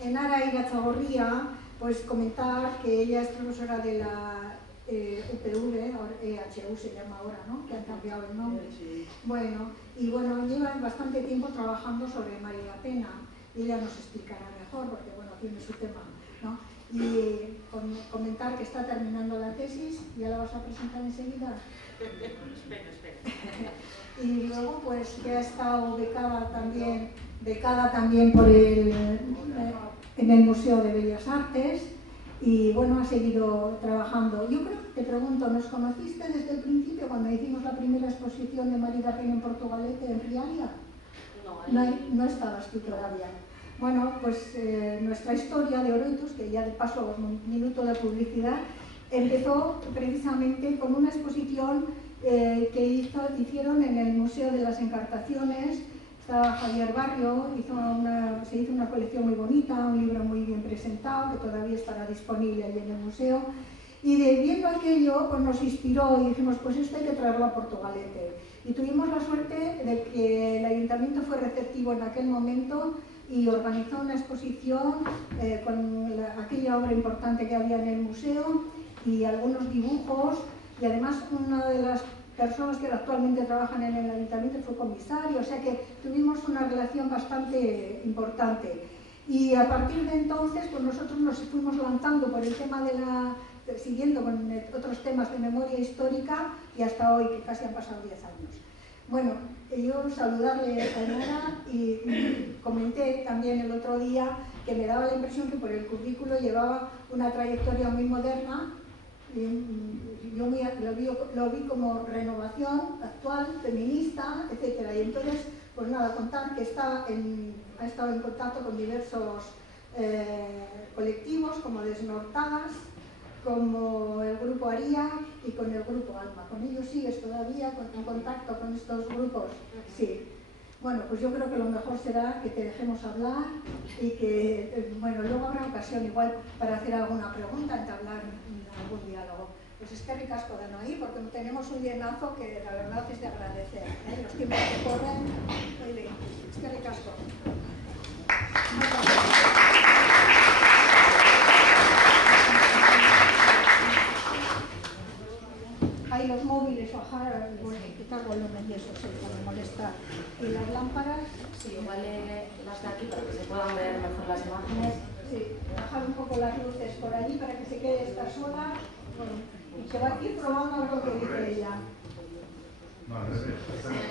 Enara Iratzagorría, pues comentar que ella es profesora de la UPV, EHU se llama ahora, ¿no? Que han cambiado el nombre. Bueno, y bueno, llevan bastante tiempo trabajando sobre María Pena y ella nos explicará mejor porque, bueno, tiene su tema, ¿no? Y comentar que está terminando la tesis, ¿ya la vas a presentar enseguida? Espera. Y luego, pues, que ha estado becada también por en el Museo de Bellas Artes y, bueno, ha seguido trabajando. Yo creo, te pregunto, ¿nos conociste desde el principio cuando hicimos la primera exposición de María Pena en Portugalete, en Rialia? No estabas tú todavía. Bueno, pues nuestra historia de Oroitus, que ya de paso un minuto de publicidad, empezó precisamente con una exposición que hicieron en el Museo de las Encartaciones. Estaba Javier Barrio, se hizo una colección muy bonita, un libro muy bien presentado, que todavía estará disponible ahí en el museo. Y viendo aquello, pues nos inspiró y dijimos, pues esto hay que traerlo a Portugalete. Y tuvimos la suerte de que el ayuntamiento fue receptivo en aquel momento y organizó una exposición con aquella obra importante que había en el museo y algunos dibujos, y además una de las personas que actualmente trabajan en el ayuntamiento fue comisario, o sea que tuvimos una relación bastante importante. Y a partir de entonces, pues nosotros nos fuimos lanzando por el tema siguiendo con otros temas de memoria histórica y hasta hoy, que casi han pasado 10 años. Bueno, yo saludarle a Enara y comenté también el otro día que me daba la impresión que por el currículo llevaba una trayectoria muy moderna. Yo lo vi como renovación actual, feminista, etc. Y entonces, pues nada, contar que ha estado en contacto con diversos colectivos, como Desnortadas, como el Grupo Aria y con el Grupo Alma. ¿Con ellos sigues todavía en contacto con estos grupos? Sí. Bueno, pues yo creo que lo mejor será que te dejemos hablar y que, bueno, luego habrá ocasión igual para hacer alguna pregunta, entablar algún diálogo. Pues es que ricasco de no ir, porque tenemos un llenazo que la verdad es de agradecer, ¿eh? Los tiempos que corren, muy bien. Es que ricasco. Hay los móviles, bajar, quitar volumen y eso, sí, para molestar. Y las lámparas. Sí, vale las de aquí para que se puedan ver mejor las imágenes. Sí, bajar un poco las luces por allí para que se quede esta sola. Y que va a ir probando lo que dice ella.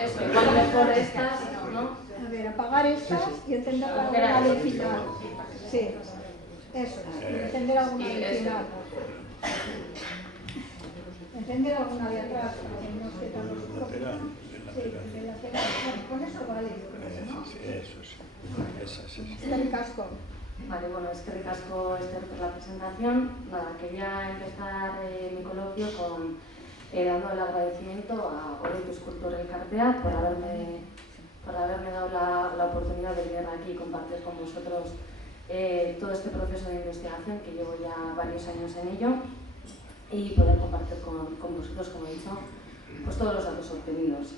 Eso, igual mejor estas, ¿no? A ver, apagar estas y encender alguna del final. Sí, eso, y encender alguna del final. Encender alguna de atrás, para que no esté tan oscuro. Sí, de lateral. Bueno, con eso vale, yo creo, ¿no? Sí, eso sí. Esa sí. Está el casco. Vale, bueno, es que ricasco Esther por la presentación. Nada, quería empezar mi coloquio dando el agradecimiento a Oroitus Cultura Elkartea por haberme dado la oportunidad de venir aquí y compartir con vosotros todo este proceso de investigación, que llevo ya varios años en ello, y poder compartir con vosotros, como he dicho, pues todos los datos obtenidos.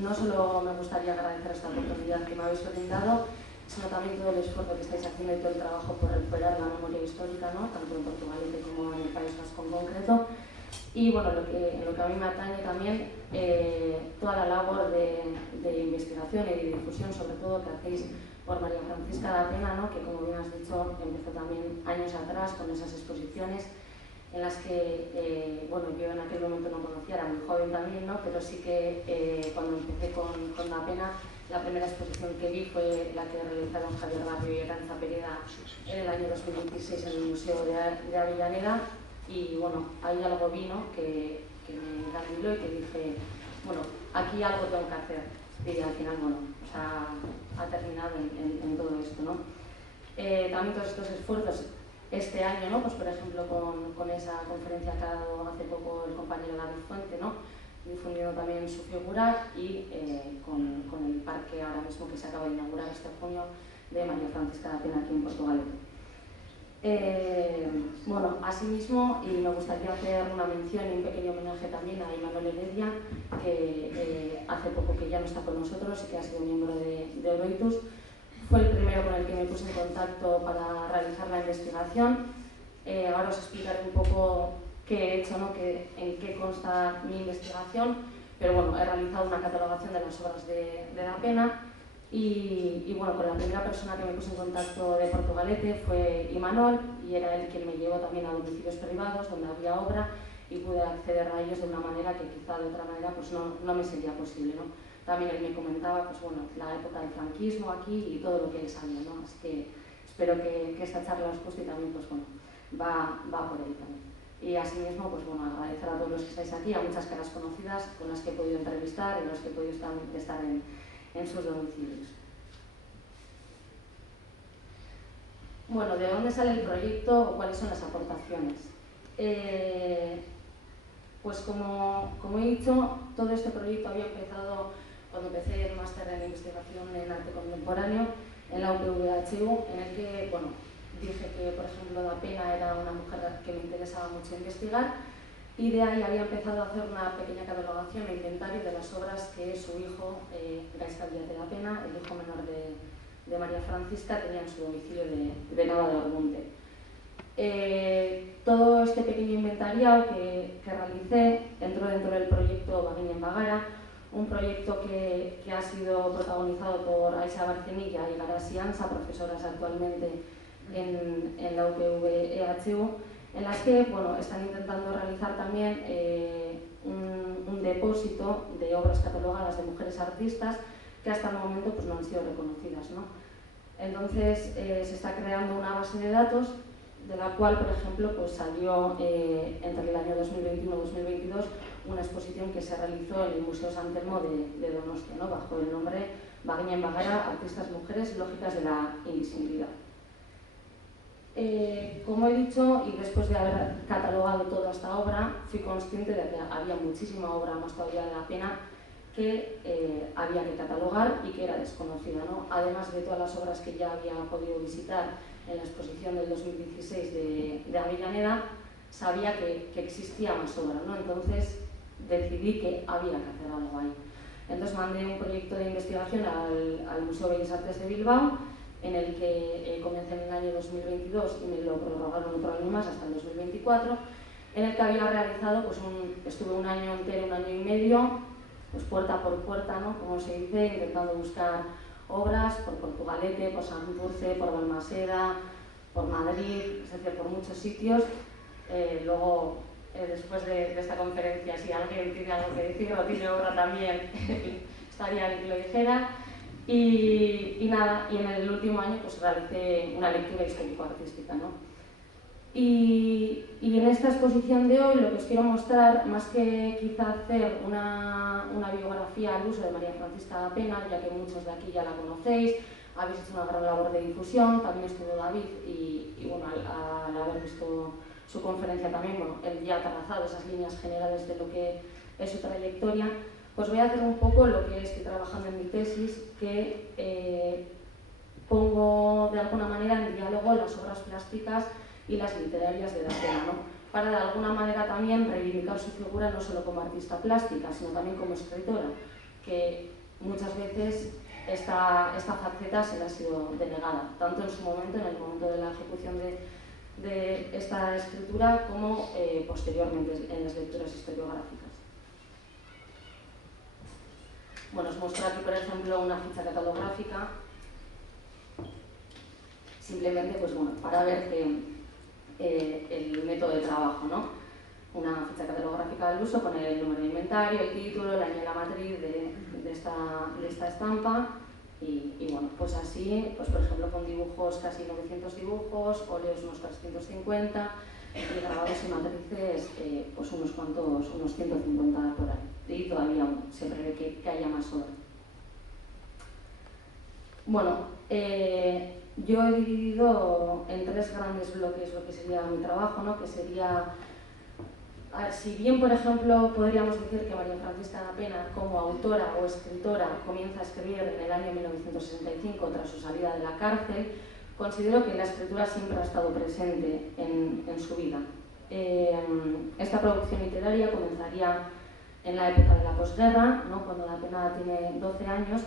No solo me gustaría agradecer esta oportunidad que me habéis brindado, sino también todo el esfuerzo que estáis haciendo y todo el trabajo por recuperar la memoria histórica, ¿no? Tanto en Portugalete como en el País Vasco en concreto. Y bueno, en lo que a mí me atañe también, toda la labor de investigación y de difusión, sobre todo que hacéis por María Francisca da Pena, ¿no? Que, como bien has dicho, empezó también años atrás con esas exposiciones en las que, bueno, yo en aquel momento no conocía, era muy joven también, ¿no? Pero sí que cuando empecé con Da Pena, la primera exposición que vi fue la que realizaron Javier Barrio y Aranza Pereda en el año 2026 en el Museo de Avellaneda, y bueno, ahí algo vi, ¿no? que me encandiló y que dije, bueno, aquí algo tengo que hacer, y al final, bueno, o sea, ha terminado en todo esto, ¿no? También todos estos esfuerzos este año, ¿no? Pues por ejemplo con esa conferencia que ha dado hace poco el compañero David Fuente, ¿no? Difundiendo también su figura, y con el parque ahora mismo que se acaba de inaugurar este junio de María Francisca da Pena aquí en Portugal. Bueno, asimismo, y me gustaría hacer una mención y un pequeño homenaje también a Imanol Heredia, que hace poco que ya no está con nosotros y que ha sido miembro de Oroitus. fue el primero con el que me puse en contacto para realizar la investigación. Ahora os explicaré un poco qué he hecho, ¿no? En qué consta mi investigación, pero bueno, he realizado una catalogación de las obras de Da Pena y bueno, con la primera persona que me puse en contacto de Portugalete fue Imanol, y era él quien me llevó también a domicilios privados donde había obra y pude acceder a ellos de una manera que quizá de otra manera pues no me sería posible, ¿no? También él me comentaba pues bueno, la época del franquismo aquí y todo lo que él sabía, ¿no? Así que espero que esta charla os guste y también pues bueno, va por ahí también. Y asimismo, pues bueno, agradecer a todos los que estáis aquí, a muchas caras conocidas con las que he podido entrevistar y las que he podido estar en sus domicilios. Bueno, ¿de dónde sale el proyecto o cuáles son las aportaciones? Pues como he dicho, todo este proyecto había empezado cuando empecé el máster en investigación en arte contemporáneo en la UPV-HU, en el que, bueno, dije que, por ejemplo, Da Pena era una mujer que me interesaba mucho investigar, y de ahí había empezado a hacer una pequeña catalogación e inventario de las obras que su hijo, Gaizka Villate Da Pena, el hijo menor de María Francisca, tenía en su domicilio de Nava de Orgunte. Todo este pequeño inventariado que realicé entró dentro del proyecto Bagin en Bagara, un proyecto que ha sido protagonizado por Aisha Barcenilla y Garasi Ansa, profesoras actualmente en la UPV-EHU, en las que bueno, están intentando realizar también un depósito de obras catalogadas de mujeres artistas que hasta el momento pues, no han sido reconocidas, ¿no? Entonces se está creando una base de datos de la cual, por ejemplo, pues salió entre el año 2021-2022 una exposición que se realizó en el Museo San Telmo de Donostia, ¿no? Bajo el nombre Bagin en Bagara, Artistas Mujeres, Lógicas de la Invisibilidad. Como he dicho, y después de haber catalogado toda esta obra, fui consciente de que había muchísima obra más todavía de Da Pena que había que catalogar y que era desconocida, ¿no? Además de todas las obras que ya había podido visitar en la exposición del 2016 de Avellaneda, sabía que existía más obra, ¿no? Entonces decidí que había que hacer algo ahí. Entonces mandé un proyecto de investigación al Museo Bellas Artes de Bilbao, en el que comencé en el año 2022 y me lo prorrogaron otro año más hasta el 2024, en el que había realizado, pues estuve un año entero, un año y medio, pues puerta por puerta, ¿no? Como se dice, intentando buscar obras por Portugalete, por Santurce, por Balmaseda, por Madrid, es decir, por muchos sitios. Luego, después de esta conferencia, si alguien tiene algo que decir o tiene obra también, estaría bien que lo dijera. Y nada, y en el último año pues realicé una lectura histórico-artística, ¿no? Y en esta exposición de hoy lo que os quiero mostrar, más que quizá hacer una biografía al uso de María Francisca Da Pena, ya que muchos de aquí ya la conocéis, habéis hecho una gran labor de difusión, también estuvo David y bueno, al haber visto su conferencia también, bueno, él ya ha trazado esas líneas generales de lo que es su trayectoria. Pues voy a hacer un poco lo que estoy trabajando en mi tesis, que pongo de alguna manera en diálogo las obras plásticas y las literarias de Da Pena, ¿no? Para de alguna manera también reivindicar su figura no solo como artista plástica, sino también como escritora, que muchas veces esta faceta se le ha sido denegada, tanto en su momento, en el momento de la ejecución de esta escritura, como posteriormente en las lecturas historiográficas. Bueno, os muestro aquí, por ejemplo, una ficha catalográfica, simplemente pues, bueno, para ver el método de trabajo, ¿no? Una ficha catalográfica del uso con el número de inventario, el título, la añada matriz de esta estampa y bueno, pues así, pues por ejemplo con dibujos casi 900 dibujos, óleos unos 350 y grabados y matrices pues unos 150 por ahí. Y todavía se prevé que haya más obra. Bueno, yo he dividido en tres grandes bloques lo que sería mi trabajo, ¿no? Que sería, si bien por ejemplo podríamos decir que María Francisca Da Pena como autora o escritora comienza a escribir en el año 1965 tras su salida de la cárcel, considero que la escritura siempre ha estado presente en su vida. Esta producción literaria comenzaría en la época de la posguerra, ¿no? Cuando Da Pena tiene 12 años,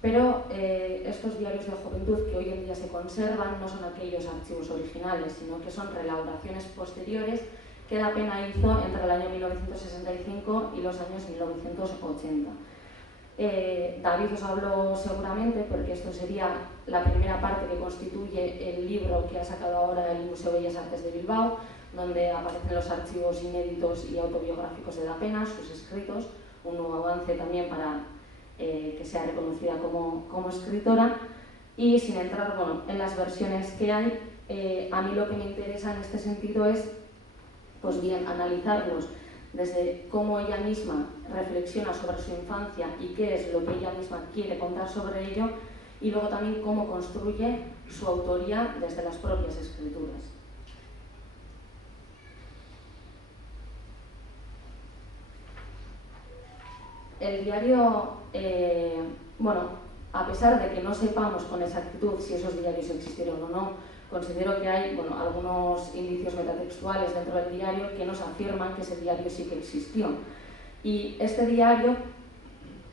Pero estos diarios de juventud que hoy en día se conservan no son aquellos archivos originales, sino que son reelaboraciones posteriores que Da Pena hizo entre el año 1965 y los años 1980. David os habló seguramente, porque esto sería la primera parte que constituye el libro que ha sacado ahora el Museo Bellas Artes de Bilbao, donde aparecen los archivos inéditos y autobiográficos de Da Pena, sus escritos, un nuevo avance también para que sea reconocida como escritora. Y sin entrar en las versiones que hay, a mí lo que me interesa en este sentido es, pues bien, analizarlos desde cómo ella misma reflexiona sobre su infancia y qué es lo que ella misma quiere contar sobre ello, y luego también cómo construye su autoría desde las propias escrituras. El diario, a pesar de que no sepamos con exactitud si esos diarios existieron o no, considero que hay algunos indicios metatextuales dentro del diario que nos afirman que ese diario sí que existió. Y este diario,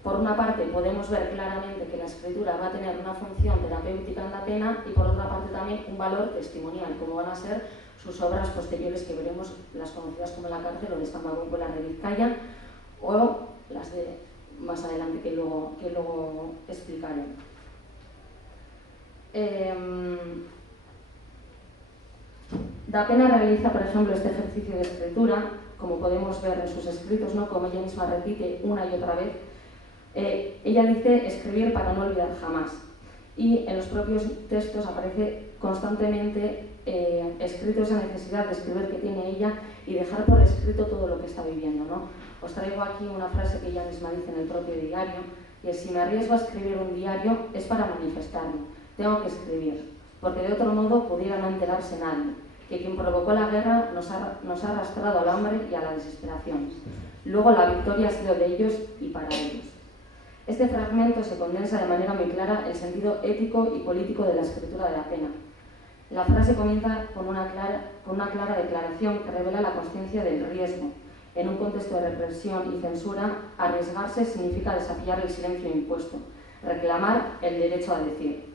por una parte, podemos ver claramente que la escritura va a tener una función terapéutica en Da Pena, y por otra parte también un valor testimonial, como van a ser sus obras posteriores que veremos, las conocidas como La cárcel o Destambabuncuelas de Vizcaya, o las de más adelante que luego explicaré. Da Pena realiza, por ejemplo, este ejercicio de escritura, como podemos ver en sus escritos, ¿no? Como ella misma repite una y otra vez. Ella dice escribir para no olvidar jamás, y en los propios textos aparece constantemente escrito esa necesidad de escribir que tiene ella y dejar por escrito todo lo que está viviendo, ¿no? Os traigo aquí una frase que ella misma dice en el propio diario, y es: si me arriesgo a escribir un diario es para manifestarme, tengo que escribir, porque de otro modo pudiera no enterarse nadie, que quien provocó la guerra nos ha arrastrado al hambre y a la desesperación. Luego la victoria ha sido de ellos y para ellos. Este fragmento se condensa de manera muy clara el sentido ético y político de la escritura de Da Pena. La frase comienza con una clara declaración que revela la consciencia del riesgo. En un contexto de represión y censura, arriesgarse significa desafiar el silencio impuesto, reclamar el derecho a decir.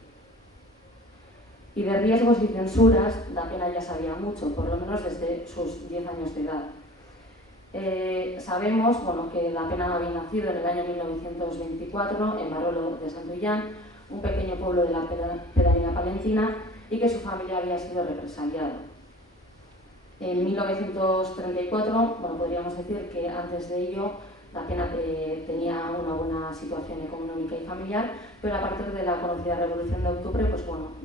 Y de riesgos y censuras, Da Pena ya sabía mucho, por lo menos desde sus 10 años de edad. Sabemos que Da Pena había nacido en el año 1924 en Barolo de Santullán, un pequeño pueblo de la pedanía palentina, y que su familia había sido represaliada. En 1934, podríamos decir que antes de ello Da Pena tenía una buena situación económica y familiar, pero a partir de la conocida Revolución de Octubre,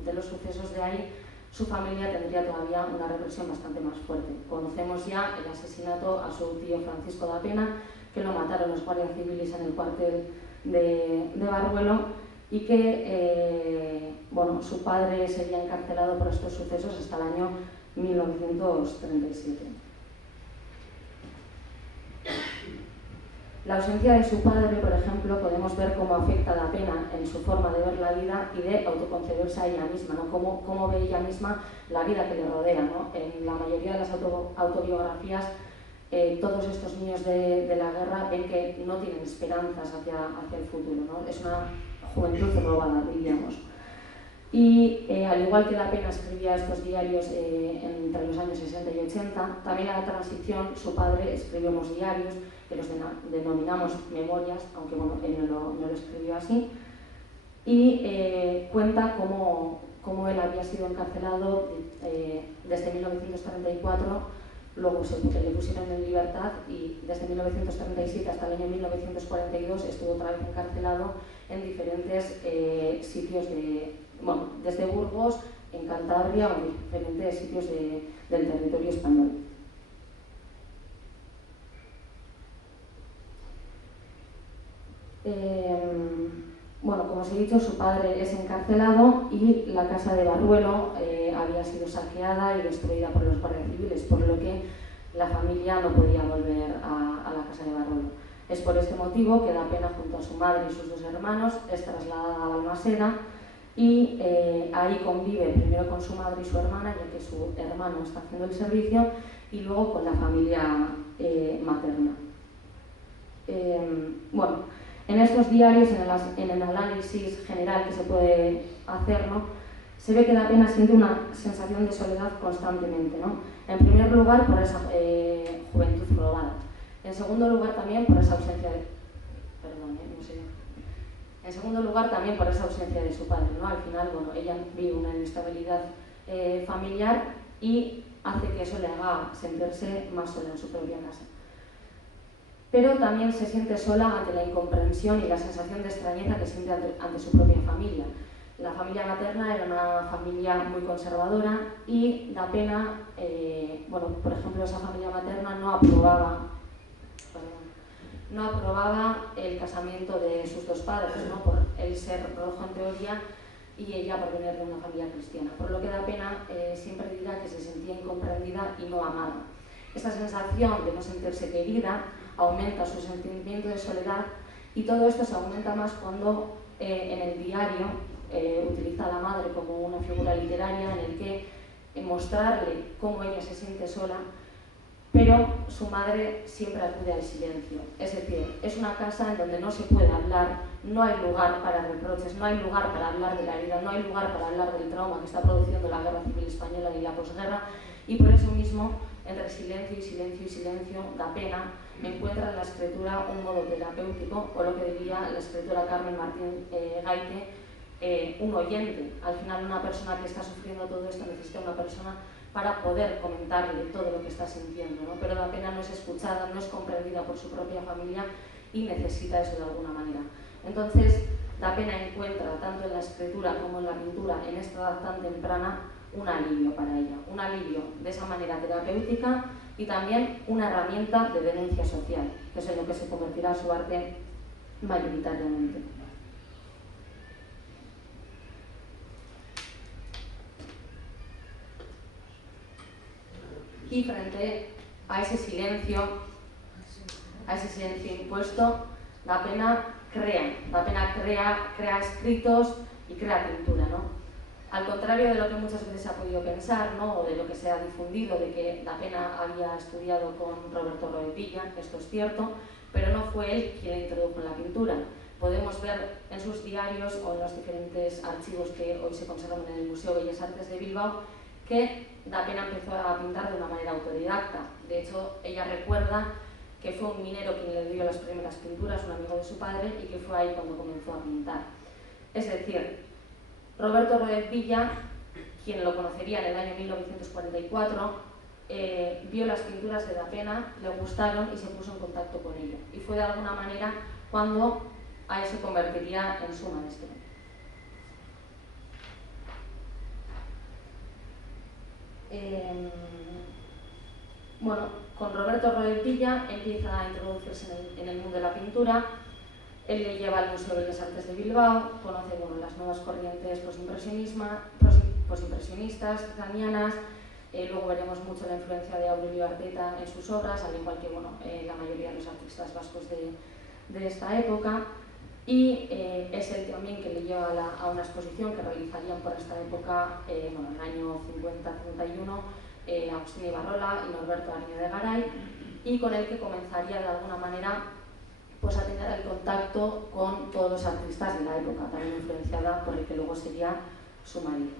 de los sucesos de ahí, su familia tendría todavía una represión bastante más fuerte. Conocemos ya el asesinato a su tío Francisco Da Pena, que lo mataron los guardias civiles en el cuartel de Barruelo, y que su padre sería encarcelado por estos sucesos hasta el año 1937. La ausencia de su padre, por ejemplo, podemos ver cómo afecta a Da Pena en su forma de ver la vida y de autoconcebirse a ella misma, ¿no? Cómo ve ella misma la vida que le rodea, ¿no? En la mayoría de las autobiografías, todos estos niños de la guerra ven que no tienen esperanzas hacia el futuro, ¿no? Es una juventud robada, diríamos. Y al igual que Da Pena escribía estos diarios entre los años 60 y 80, también a la transición su padre escribió unos diarios que los denominamos memorias, aunque él no lo escribió así, y cuenta cómo él había sido encarcelado desde 1934, luego le pusieron en libertad, y desde 1937 hasta el año 1942 estuvo otra vez encarcelado en diferentes sitios desde Burgos, en Cantabria o en diferentes sitios del territorio español. Como os he dicho, su padre es encarcelado y la casa de Barruelo había sido saqueada y destruida por los guardias civiles, por lo que la familia no podía volver a la casa de Barruelo. Es por este motivo que Da Pena, junto a su madre y sus dos hermanos, es trasladada a Balmaseda y ahí convive primero con su madre y su hermana, ya que su hermano está haciendo el servicio, y luego con la familia materna. En estos diarios, en el análisis general que se puede hacer, ¿no?, se ve que Dapena siente una sensación de soledad constantemente, ¿no? En primer lugar, por esa juventud robada. En segundo lugar, también por esa ausencia de... Perdón, no sé. En segundo lugar, también por esa ausencia de su padre, ¿no? Al final, bueno, ella vive una inestabilidad familiar y hace que eso le haga sentirse más sola en su propia casa. Pero también se siente sola ante la incomprensión y la sensación de extrañeza que siente ante su propia familia. La familia materna era una familia muy conservadora y Dapena, bueno, por ejemplo, esa familia materna no aprobaba el casamiento de sus dos padres, ¿no?, por él ser rojo en teoría y ella por venir de una familia cristiana. Por lo que Dapena siempre dirá que se sentía incomprendida y no amada. Esta sensación de no sentirse querida aumenta su sentimiento de soledad y todo esto se aumenta más cuando en el diario utiliza a la madre como una figura literaria en el que mostrarle cómo ella se siente sola, pero su madre siempre acude al silencio. Es decir, es una casa en donde no se puede hablar, no hay lugar para reproches, no hay lugar para hablar de la herida, no hay lugar para hablar del trauma que está produciendo la Guerra Civil Española y la posguerra, y por eso mismo, entre silencio y silencio y silencio, Dapena encuentra en la escritura un modo terapéutico, o lo que diría la escritora Carmen Martín Gaite, un oyente. Al final, una persona que está sufriendo todo esto necesita una persona para poder comentarle todo lo que está sintiendo, ¿no? Pero Dapena no es escuchada, no es comprendida por su propia familia y necesita eso de alguna manera. Entonces, Dapena encuentra, tanto en la escritura como en la pintura, en esta edad tan temprana, un alivio para ella, un alivio de esa manera terapéutica y también una herramienta de denuncia social, que es en lo que se convertirá su arte mayoritariamente. Y frente a ese silencio impuesto, Dapena crea escritos y crea pintura, ¿no? Al contrario de lo que muchas veces se ha podido pensar, ¿no?, o de lo que se ha difundido, de que Dapena había estudiado con Roberto Roetilla, esto es cierto, pero no fue él quien le introdujo en la pintura. Podemos ver en sus diarios o en los diferentes archivos que hoy se conservan en el Museo Bellas Artes de Bilbao que Dapena empezó a pintar de una manera autodidacta. De hecho, ella recuerda que fue un minero quien le dio las primeras pinturas, un amigo de su padre, y que fue ahí cuando comenzó a pintar. Es decir, Roberto Rodez Villa, quien lo conocería en el año 1944, vio las pinturas de Dapena, le gustaron y se puso en contacto con ella. Y fue de alguna manera cuando a él se convertiría en su maestro. Bueno, con Roberto Rodez Villa empieza a introducirse en el mundo de la pintura. Él le lleva al Museo de Bellas Artes de Bilbao, conoce, bueno, las nuevas corrientes posimpresionistas, italianas. Luego veremos mucho la influencia de Aurelio Arteta en sus obras, al igual que, bueno, la mayoría de los artistas vascos de esta época. Y es él también que le lleva a una exposición que realizarían por esta época, bueno, en el año 50-51, Agustín Ibarrola y Norberto Ariño de Garay, y con el que comenzaría de alguna manera pues, a tener el contacto con todos los artistas de la época, también influenciada por el que luego sería su marido.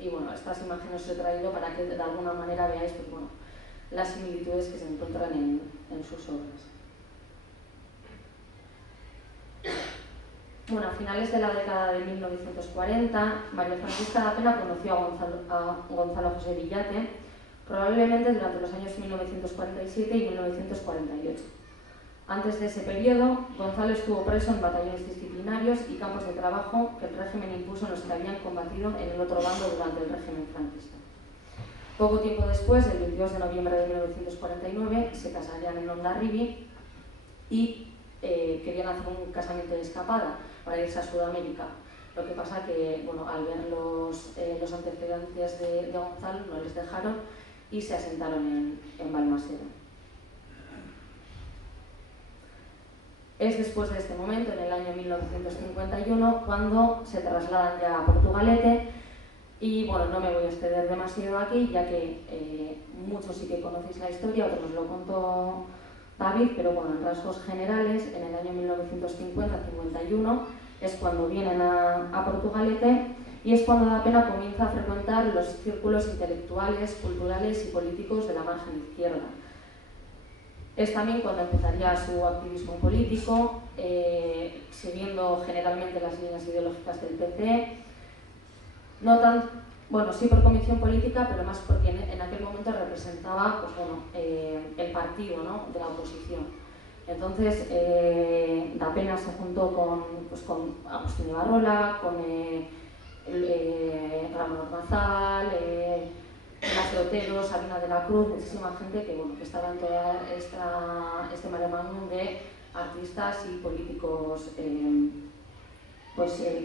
Y bueno, estas imágenes os he traído para que de alguna manera veáis pues, bueno, las similitudes que se encuentran en sus obras. Bueno, a finales de la década de 1940, María Francisca Dapena conoció a Gonzalo José Villate, probablemente durante los años 1947 y 1948. Antes de ese periodo, Gonzalo estuvo preso en batallones disciplinarios y campos de trabajo que el régimen impuso en los que habían combatido en el otro bando durante el régimen franquista. Poco tiempo después, el 22 de noviembre de 1949, se casarían en Hondarribia y querían hacer un casamiento de escapada para irse a Sudamérica. Lo que pasa que, bueno, al ver los antecedentes de Gonzalo, no les dejaron y se asentaron en Balmaseda. Es después de este momento, en el año 1951, cuando se trasladan ya a Portugalete. Y bueno, no me voy a extender demasiado aquí, ya que muchos sí que conocéis la historia, otros lo cuento David, pero bueno, en rasgos generales, en el año 1950-51 es cuando vienen a Portugalete y es cuando Da Pena comienza a frecuentar los círculos intelectuales, culturales y políticos de la margen izquierda. Es también cuando empezaría su activismo político, siguiendo generalmente las líneas ideológicas del PP, no tan, bueno, sí por convicción política, pero más porque en aquel momento representaba pues, bueno, el partido, ¿no?, de la oposición. Entonces, Da Pena se juntó con Agustín Ibarrola, con Ramón Ormazal, Blas de Otero, Sabina de la Cruz, muchísima gente que, bueno, que estaba en toda este mare magnum de artistas y políticos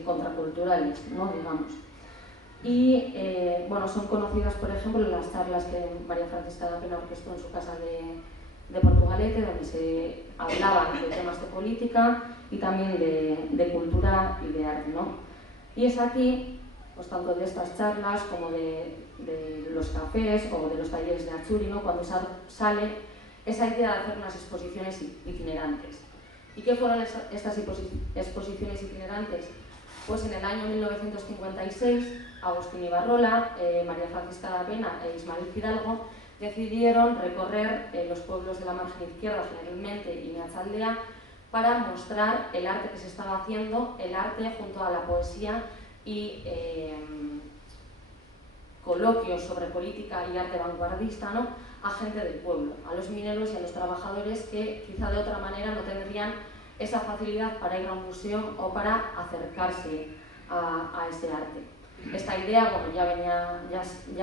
contraculturales, ¿no?, digamos. Y bueno, son conocidas, por ejemplo, las charlas que María Francisca Da Pena orquestó en su casa de Portugalete, donde se hablaban de temas de política y también de cultura y de arte, ¿no? Y es aquí, pues tanto de estas charlas como de los cafés o de los talleres de Achuri, ¿no?, cuando sale esa idea de hacer unas exposiciones itinerantes. ¿Y qué fueron estas exposiciones itinerantes? Pues en el año 1956, Agustín Ibarrola, María Francisca Da Pena e Ismael Fidalgo decidieron recorrer los pueblos de la margen izquierda, generalmente, y Meatzaldea, para mostrar el arte que se estaba haciendo, el arte junto a la poesía y coloquios sobre política y arte vanguardista, ¿no?, a gente del pueblo, a los mineros y a los trabajadores que quizá de otra manera no tendrían esa facilidad para ir a un museo o para acercarse a ese arte. Esta idea, bueno, ya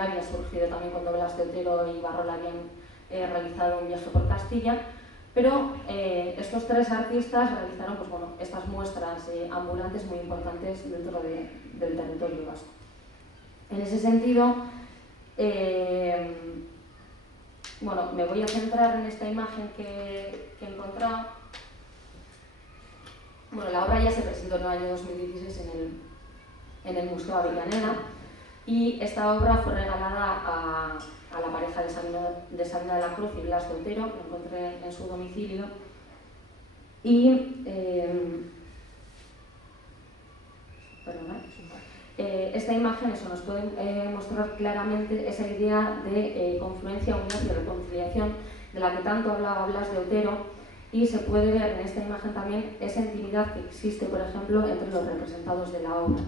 había surgido también cuando Blas de Otero y Ibarrola habían realizado un viaje por Castilla, pero estos tres artistas realizaron, pues, bueno, estas muestras ambulantes muy importantes dentro del territorio vasco. En ese sentido, bueno, me voy a centrar en esta imagen que he encontrado. Bueno, la obra ya se presentó en el año 2016 en el Museo Avellaneda y esta obra fue regalada a la pareja de Sabina de la Cruz y Blas de Otero, lo encontré en su domicilio. Y esta imagen nos puede mostrar claramente esa idea de confluencia, unidad y reconciliación de la que tanto hablaba Blas de Otero, y se puede ver en esta imagen también esa intimidad que existe, por ejemplo, entre los representados de la obra.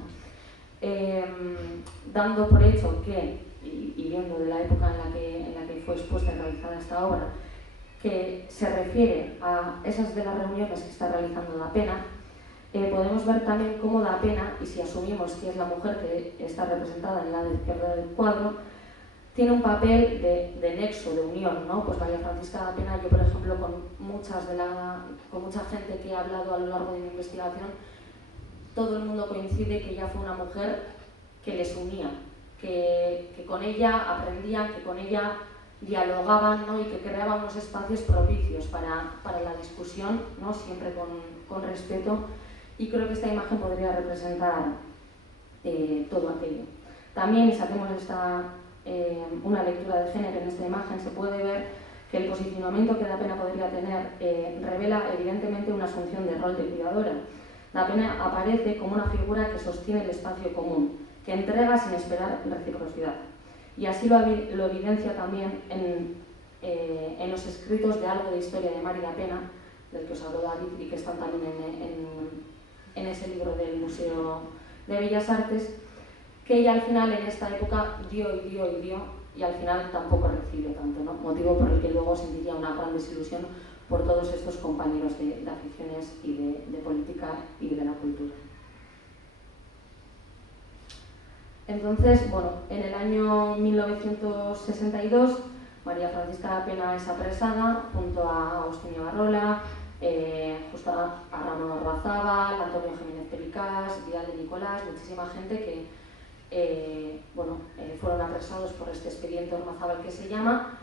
Dando por hecho que, y viendo de la época en la que fue expuesta y realizada esta obra, que se refiere a esas de las reuniones que está realizando Da Pena, podemos ver también cómo Da Pena, y si asumimos que es la mujer que está representada en el lado izquierdo del cuadro, tiene un papel de nexo, de unión, ¿no? Pues María Francisca Da Pena, yo por ejemplo, con mucha gente que he hablado a lo largo de mi investigación, todo el mundo coincide que ella fue una mujer que les unía, que con ella aprendían, que con ella dialogaban, ¿no?, y que creaban unos espacios propicios para la discusión, ¿no?, siempre con respeto, y creo que esta imagen podría representar todo aquello. También, si hacemos una lectura de género en esta imagen, se puede ver que el posicionamiento que Da Pena podría tener revela evidentemente una asunción de rol de cuidadora. Da Pena aparece como una figura que sostiene el espacio común, que entrega sin esperar reciprocidad. Y así lo evidencia también en los escritos de Algo de historia de María Da Pena, del que os habló David y que están también en ese libro del Museo de Bellas Artes, que ella al final en esta época dio y al final tampoco recibió tanto, ¿no?, motivo por el que luego sentiría una gran desilusión por todos estos compañeros de aficiones y de política y de la cultura. Entonces, bueno, en el año 1962 María Francisca Da Pena es apresada junto a Agustín Ibarrola, justo a Ramón Ormazábal, Antonio Jiménez Pericás, Vidal de Nicolás, muchísima gente que fueron apresados por este expediente Ormazábal que se llama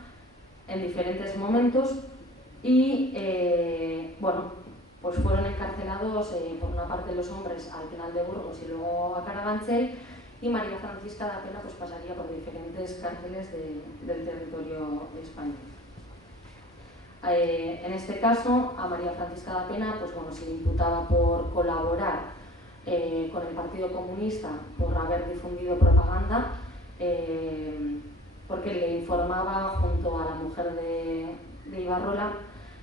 en diferentes momentos y pues fueron encarcelados por una parte los hombres al penal de Burgos y luego a Carabanchel, y María Francisca Da Pena pues pasaría por diferentes cárceles del territorio español. En este caso, a María Francisca da Pena pues, bueno, se le imputaba por colaborar con el Partido Comunista, por haber difundido propaganda, porque le informaba junto a la mujer de Ibarrola,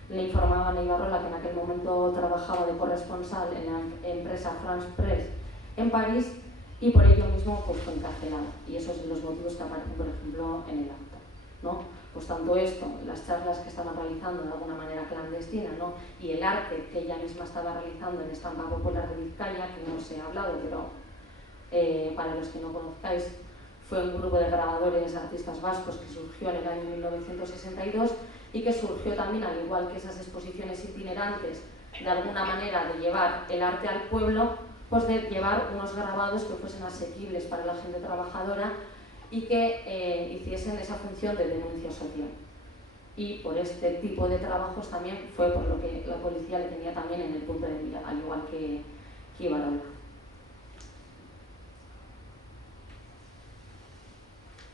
le informaban a Ibarrola que en aquel momento trabajaba de corresponsal en la empresa France Press en París, y por ello mismo pues, fue encarcelada. Y esos son los motivos que aparecen, por ejemplo, en el acta, ¿no? Pues tanto esto, las charlas que estaban realizando de alguna manera clandestina, ¿no? Y el arte que ella misma estaba realizando en Estampa Popular de Vizcaya, que no os he hablado, pero para los que no conozcáis, fue un grupo de grabadores artistas vascos que surgió en el año 1962 y que surgió también, al igual que esas exposiciones itinerantes, de alguna manera de llevar el arte al pueblo, pues de llevar unos grabados que fuesen asequibles para la gente trabajadora y que hiciesen esa función de denuncia social. Y por este tipo de trabajos también fue por lo que la policía le tenía también en el punto de mira, al igual que Ibarrola.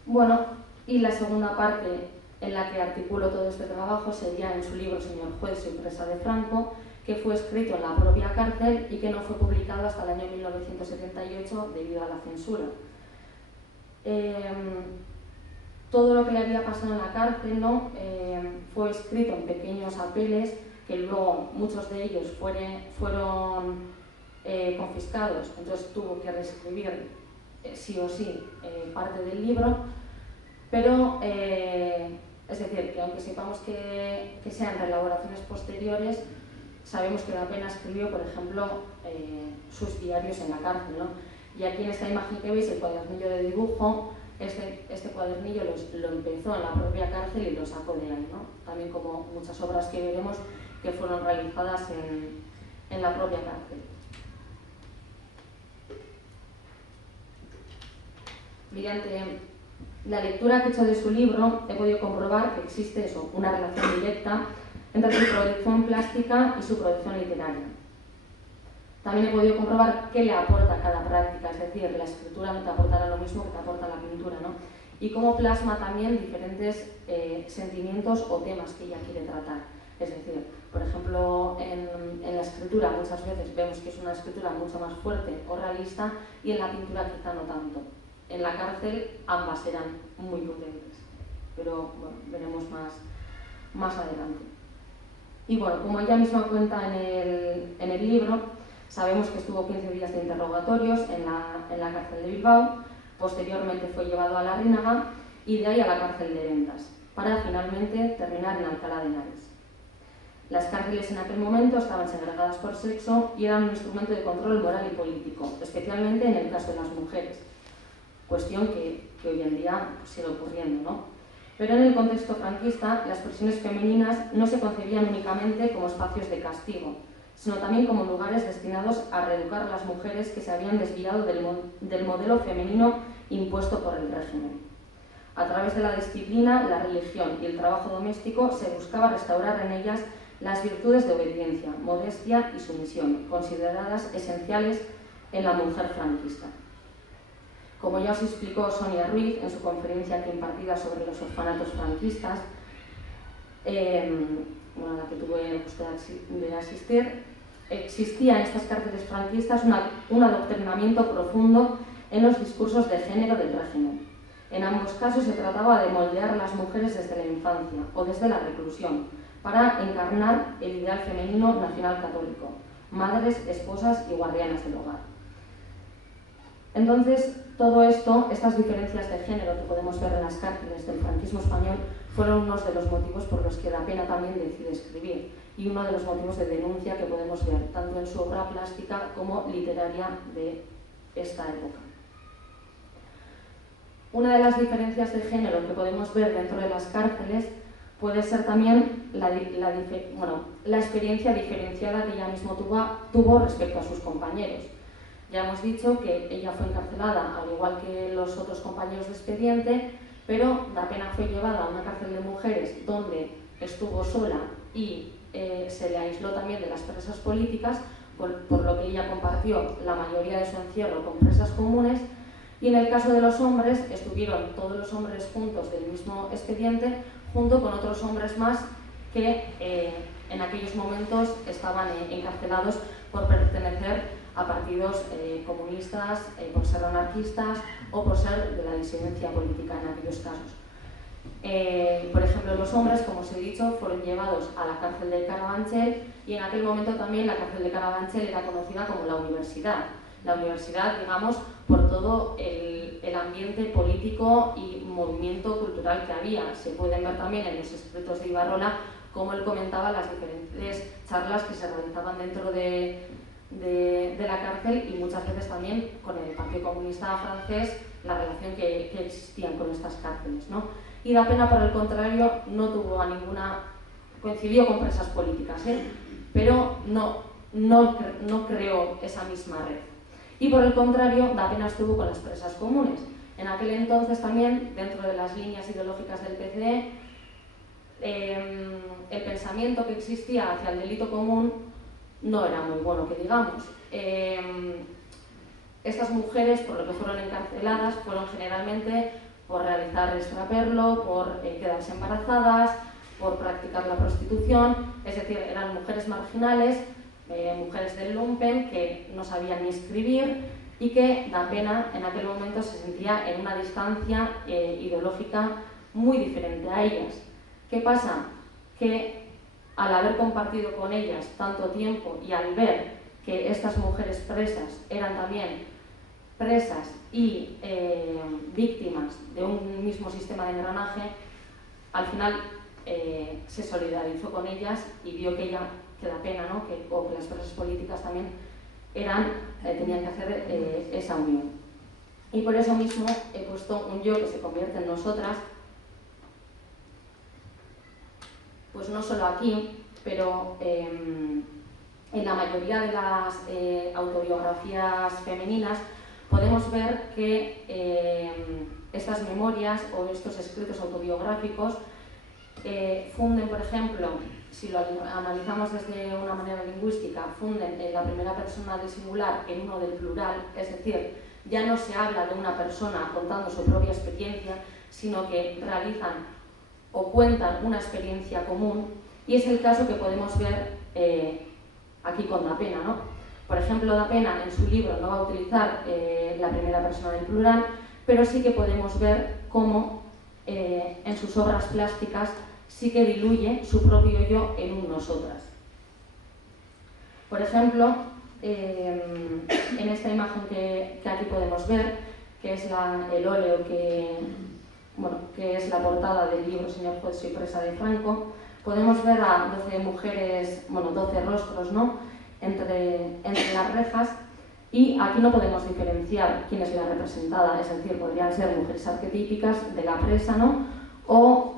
Bueno, y la segunda parte en la que articuló todo este trabajo sería en su libro Señor juez y presa de Franco, que fue escrito en la propia cárcel y que no fue publicado hasta el año 1978 debido a la censura. Todo lo que le había pasado en la cárcel, ¿no? Fue escrito en pequeños papeles que luego muchos de ellos fueron confiscados, entonces tuvo que reescribir sí o sí parte del libro, pero es decir, que aunque sepamos que sean reelaboraciones posteriores, sabemos que da Pena escribió, por ejemplo, sus diarios en la cárcel, ¿no? Y aquí en esta imagen que veis, el cuadernillo de dibujo, este cuadernillo lo empezó en la propia cárcel y lo sacó de ahí, ¿no? También como muchas obras que veremos que fueron realizadas en la propia cárcel. Mediante la lectura que he hecho de su libro, he podido comprobar que existe eso, una relación directa entre su producción plástica y su producción literaria. También he podido comprobar qué le aporta cada práctica, es decir, la escritura no te aportará lo mismo que te aporta la pintura, ¿no? Y cómo plasma también diferentes sentimientos o temas que ella quiere tratar. Es decir, por ejemplo, en la escritura muchas veces vemos que es una escritura mucho más fuerte o realista y en la pintura quizá no tanto. En la cárcel ambas eran muy potentes, pero bueno, veremos más adelante. Y bueno, como ella misma cuenta en el libro, sabemos que estuvo 15 días de interrogatorios en la cárcel de Bilbao, posteriormente fue llevado a Larrinaga y de ahí a la cárcel de Ventas, para finalmente terminar en Alcalá de Henares. Las cárceles en aquel momento estaban segregadas por sexo y eran un instrumento de control moral y político, especialmente en el caso de las mujeres, cuestión que hoy en día sigue ocurriendo, ¿no? Pero en el contexto franquista, las prisiones femeninas no se concebían únicamente como espacios de castigo, sino también como lugares destinados a reeducar a las mujeres que se habían desviado del modelo femenino impuesto por el régimen. A través de la disciplina, la religión y el trabajo doméstico se buscaba restaurar en ellas las virtudes de obediencia, modestia y sumisión, consideradas esenciales en la mujer franquista. Como ya os explicó Sonia Ruiz en su conferencia que impartida sobre los orfanatos franquistas, a la que tuve el gusto de asistir, existía en estas cárceles franquistas un adoctrinamiento profundo en los discursos de género del régimen. En ambos casos se trataba de moldear a las mujeres desde la infancia o desde la reclusión para encarnar el ideal femenino nacional católico, madres, esposas y guardianas del hogar. Entonces, todo esto, estas diferencias de género que podemos ver en las cárceles del franquismo español, fueron unos de los motivos por los que da Pena también decide escribir y uno de los motivos de denuncia que podemos ver tanto en su obra plástica como literaria de esta época. Una de las diferencias de género que podemos ver dentro de las cárceles puede ser también la experiencia diferenciada que ella misma tuvo respecto a sus compañeros. Ya hemos dicho que ella fue encarcelada, al igual que los otros compañeros de expediente, pero da Pena fue llevada a una cárcel de mujeres donde estuvo sola y se le aisló también de las presas políticas, por lo que ella compartió la mayoría de su encierro con presas comunes, y en el caso de los hombres estuvieron todos los hombres juntos del mismo expediente, junto con otros hombres más que en aquellos momentos estaban encarcelados por pertenecer a partidos comunistas, por ser anarquistas o por ser de la disidencia política en aquellos casos. Por ejemplo, los hombres, como os he dicho, fueron llevados a la cárcel de Carabanchel, y en aquel momento también la cárcel de Carabanchel era conocida como la universidad. La universidad, digamos, por todo el ambiente político y movimiento cultural que había. Se pueden ver también en los escritos de Ibarrola cómo él comentaba las diferentes charlas que se realizaban dentro de la cárcel, y muchas veces también con el Partido Comunista francés, la relación que existían con estas cárceles, ¿no? Y Da Pena, por el contrario, no tuvo a ninguna, coincidió con presas políticas, pero no creó esa misma red. Y por el contrario, Da Pena estuvo con las presas comunes. En aquel entonces también, dentro de las líneas ideológicas del PCE, el pensamiento que existía hacia el delito común no era muy bueno, que digamos. Estas mujeres, por lo que fueron encarceladas, fueron generalmente por realizar extraperlo, por quedarse embarazadas, por practicar la prostitución, es decir, eran mujeres marginales, mujeres del lumpen que no sabían ni escribir, y que Da Pena en aquel momento se sentía en una distancia ideológica muy diferente a ellas. ¿Qué pasa? Que al haber compartido con ellas tanto tiempo y al ver que estas mujeres presas eran también presas y víctimas de un mismo sistema de engranaje, al final se solidarizó con ellas y vio que Da Pena, ¿no? o que las presas políticas también tenían que hacer esa unión. Y por eso mismo he puesto un yo que se convierte en nosotras, pues no solo aquí, pero en la mayoría de las autobiografías femeninas podemos ver que estas memorias o estos escritos autobiográficos funden, por ejemplo, si lo analizamos desde una manera lingüística, funden en la primera persona del singular en uno del plural, es decir, ya no se habla de una persona contando su propia experiencia, sino que realizan o cuentan una experiencia común, y es el caso que podemos ver aquí con Da Pena, ¿no? Por ejemplo, Da Pena en su libro no va a utilizar la primera persona del plural, pero sí que podemos ver cómo en sus obras plásticas sí que diluye su propio yo en un nosotras. Por ejemplo, en esta imagen que aquí podemos ver, que es el óleo que es la portada del libro Señor juez, soy presa de Franco, podemos ver a 12 mujeres, 12 rostros, ¿no? entre las rejas, y aquí no podemos diferenciar quién es la representada, es decir, podrían ser mujeres arquetípicas de la presa, ¿no? O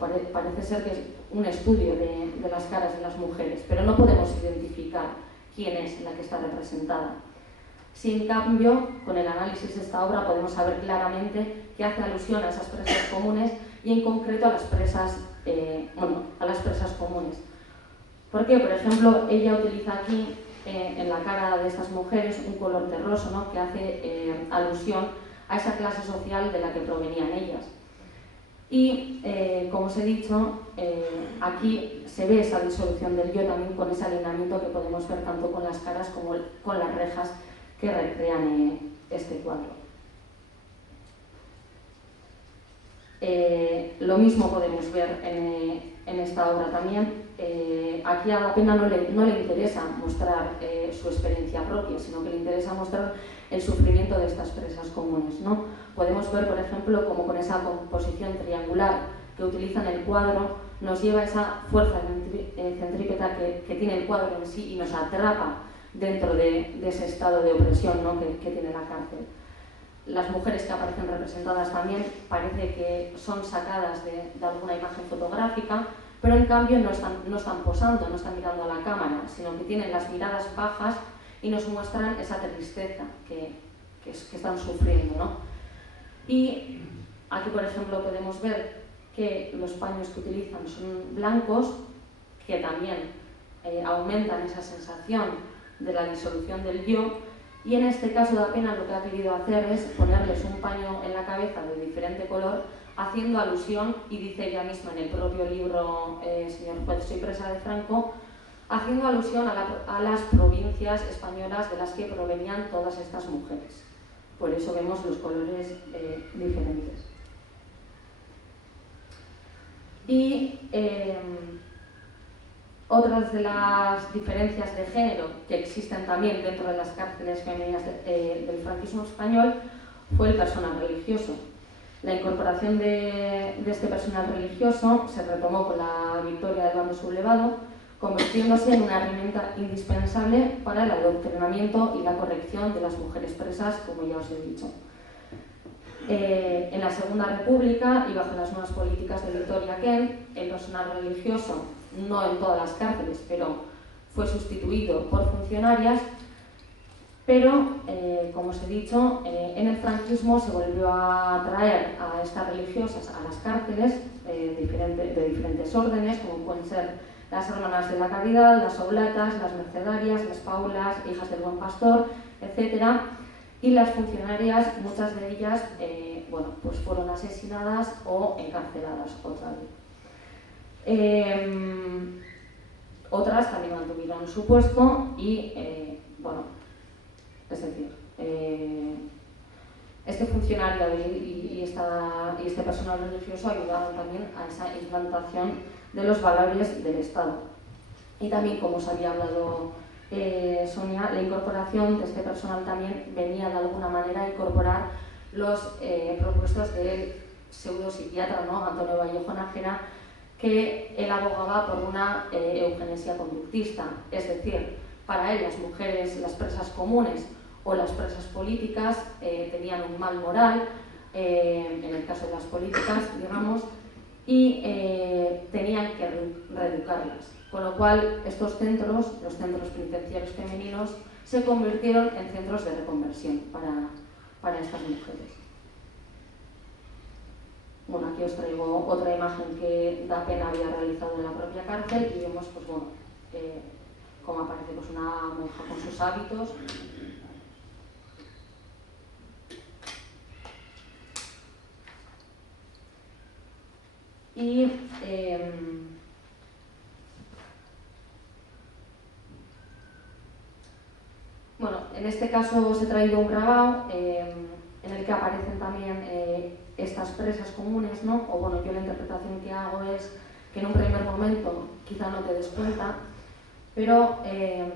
parece ser que es un estudio de las caras de las mujeres, pero no podemos identificar quién es la que está representada. Si en cambio, con el análisis de esta obra podemos saber claramente que hace alusión a esas presas comunes y en concreto a las presas comunes. ¿Por qué? Por ejemplo, ella utiliza aquí en la cara de estas mujeres un color terroso, ¿no? que hace alusión a esa clase social de la que provenían ellas. Y, como os he dicho, aquí se ve esa disolución del yo también con ese alineamiento que podemos ver tanto con las caras como con las rejas que recrean este cuadro. Lo mismo podemos ver en esta obra también. Aquí a Da Pena no le interesa mostrar su experiencia propia, sino que le interesa mostrar el sufrimiento de estas presas comunes, ¿no? Podemos ver, por ejemplo, cómo con esa composición triangular que utiliza en el cuadro nos lleva esa fuerza centrípeta que tiene el cuadro en sí y nos atrapa dentro de ese estado de opresión, ¿no? que tiene la cárcel. Las mujeres que aparecen representadas también parece que son sacadas de alguna imagen fotográfica, pero en cambio no están posando, no están mirando a la cámara, sino que tienen las miradas bajas y nos muestran esa tristeza que están sufriendo, ¿no? Y aquí, por ejemplo, podemos ver que los paños que utilizan son blancos, que también aumentan esa sensación de la disolución del yo, y en este caso Da Pena lo que ha querido hacer es ponerles un paño en la cabeza de diferente color haciendo alusión, y dice ella misma en el propio libro Señor juez, soy presa de Franco, haciendo alusión a las provincias españolas de las que provenían todas estas mujeres. Por eso vemos los colores diferentes. Y otras de las diferencias de género que existen también dentro de las cárceles femeninas del franquismo español fue el personal religioso. La incorporación de este personal religioso se retomó con la victoria del bando sublevado, convirtiéndose en una herramienta indispensable para el adoctrinamiento y la corrección de las mujeres presas, como ya os he dicho. En la Segunda República y bajo las nuevas políticas de Victoria Kent, el personal religioso, no en todas las cárceles, pero fue sustituido por funcionarias, pero, como os he dicho, en el franquismo se volvió a traer a estas religiosas a las cárceles de diferentes órdenes, como pueden ser las Hermanas de la Caridad, las Oblatas, las Mercedarias, las Paulas, Hijas del Buen Pastor, etc. Y las funcionarias, muchas de ellas, bueno, pues fueron asesinadas o encarceladas otra vez. Otras también mantuvieron su puesto y, bueno, es decir, este funcionario y este personal religioso ayudaron también a esa implantación de los valores del Estado. Y también, como os había hablado Sonia, la incorporación de este personal también venía de alguna manera a incorporar los propuestos del pseudopsiquiatra, ¿no? Antonio Vallejo Nájera, que él abogaba por una eugenesia conductista, es decir, para él las mujeres, las presas comunes o las presas políticas tenían un mal moral, en el caso de las políticas, digamos, y tenían que reeducarlas. Con lo cual, estos centros, los centros penitenciarios femeninos, se convirtieron en centros de reconversión para estas mujeres. Bueno, aquí os traigo otra imagen que Da Pena había realizado en la propia cárcel y vemos, pues bueno, cómo aparece pues, una monja con sus hábitos. Y bueno, en este caso os he traído un grabado en el que aparecen también estas presas comunes, ¿no? O bueno, yo la interpretación que hago es que en un primer momento quizá no te des cuenta, pero en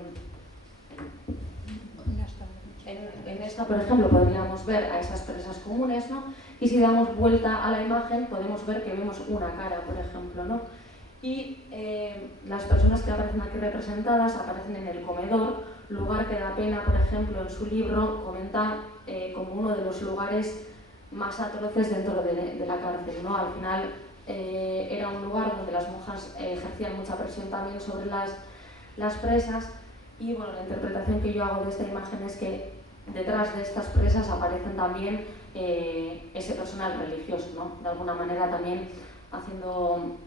esta, por ejemplo, podríamos ver a esas presas comunes, ¿no? Y si damos vuelta a la imagen podemos ver que vemos una cara, por ejemplo, ¿no? Y las personas que aparecen aquí representadas aparecen en el comedor, lugar que Da Pena, por ejemplo, en su libro comenta como uno de los lugares más atroces dentro de la cárcel, ¿no? Al final era un lugar donde las monjas ejercían mucha presión también sobre las presas y bueno, la interpretación que yo hago de esta imagen es que detrás de estas presas aparecen también ese personal religioso, ¿no? De alguna manera también haciendo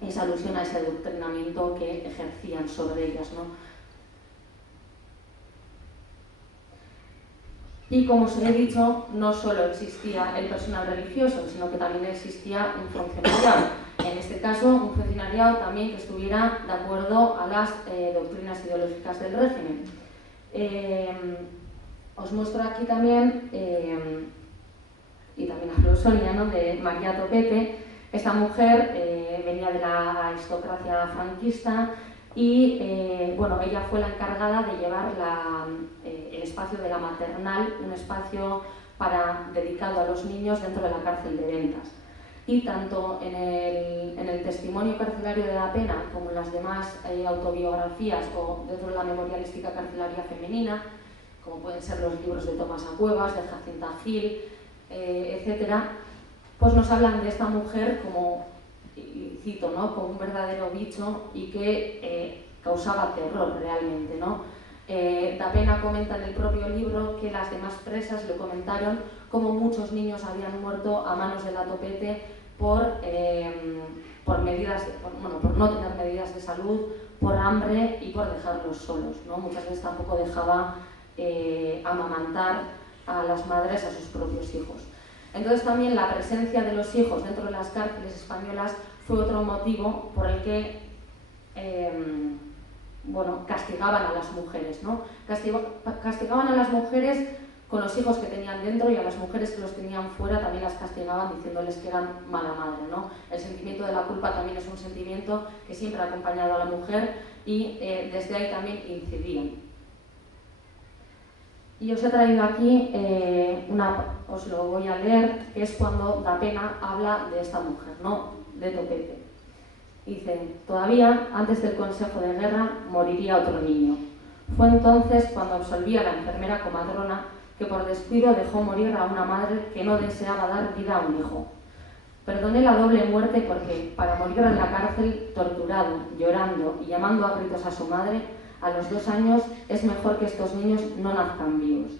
esa alusión a ese adoctrinamiento que ejercían sobre ellas, ¿no? Y como os he dicho, no solo existía el personal religioso, sino que también existía un funcionariado. En este caso, un funcionariado también que estuviera de acuerdo a las doctrinas ideológicas del régimen. Os muestro aquí también, y también hablo Sonia, ¿no? De María Topete. Esta mujer venía de la aristocracia franquista y bueno, ella fue la encargada de llevar el espacio de la maternal, un espacio dedicado a los niños dentro de la cárcel de Ventas. Y tanto en el testimonio carcelario de Da Pena como en las demás autobiografías o dentro de la memorialística carcelaria femenina, como pueden ser los libros de Tomasa Cuevas, de Jacinta Gil, etc., pues nos hablan de esta mujer como, y cito, ¿no? Como un verdadero bicho y que causaba terror realmente, ¿no? Da Pena comenta en el propio libro que las demás presas le comentaron cómo muchos niños habían muerto a manos de la Topete por no tener medidas de salud, por hambre y por dejarlos solos, ¿no? Muchas veces tampoco dejaba amamantar a las madres a sus propios hijos. Entonces también la presencia de los hijos dentro de las cárceles españolas fue otro motivo por el que castigaban a las mujeres, ¿no? Castigaban a las mujeres con los hijos que tenían dentro, y a las mujeres que los tenían fuera también las castigaban diciéndoles que eran mala madre, ¿no? El sentimiento de la culpa también es un sentimiento que siempre ha acompañado a la mujer y desde ahí también incidían. Y os he traído aquí, os lo voy a leer, que es cuando Da Pena habla de esta mujer, ¿no? De Topete. Dice: todavía antes del Consejo de Guerra moriría otro niño. Fue entonces cuando absolví a la enfermera comadrona que por descuido dejó morir a una madre que no deseaba dar vida a un hijo. Perdoné la doble muerte porque, para morir en la cárcel, torturado, llorando y llamando a gritos a su madre, a los 2 años es mejor que estos niños no nazcan vivos.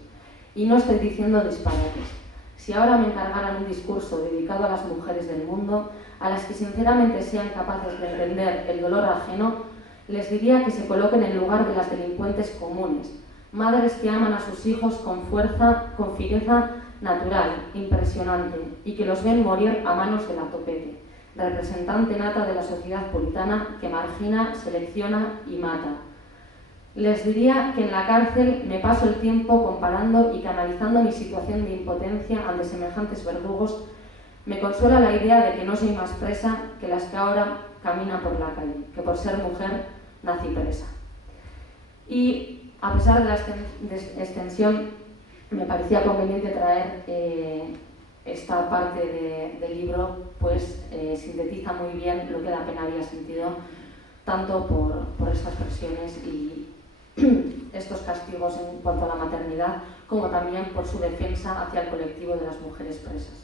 Y no estoy diciendo disparates. Si ahora me encargaran un discurso dedicado a las mujeres del mundo, a las que sinceramente sean capaces de entender el dolor ajeno, les diría que se coloquen en lugar de las delincuentes comunes, madres que aman a sus hijos con fuerza, con fiereza natural, impresionante, y que los ven morir a manos de la Topete, representante nata de la sociedad puritana que margina, selecciona y mata. Les diría que en la cárcel me paso el tiempo comparando y canalizando mi situación de impotencia ante semejantes verdugos. Me consuela la idea de que no soy más presa que las que ahora caminan por la calle, que por ser mujer nací presa. Y a pesar de la extensión, me parecía conveniente traer esta parte del libro, pues sintetiza muy bien lo que Da Pena había sentido, tanto por estas presiones y estos castigos en cuanto a la maternidad, como también por su defensa hacia el colectivo de las mujeres presas.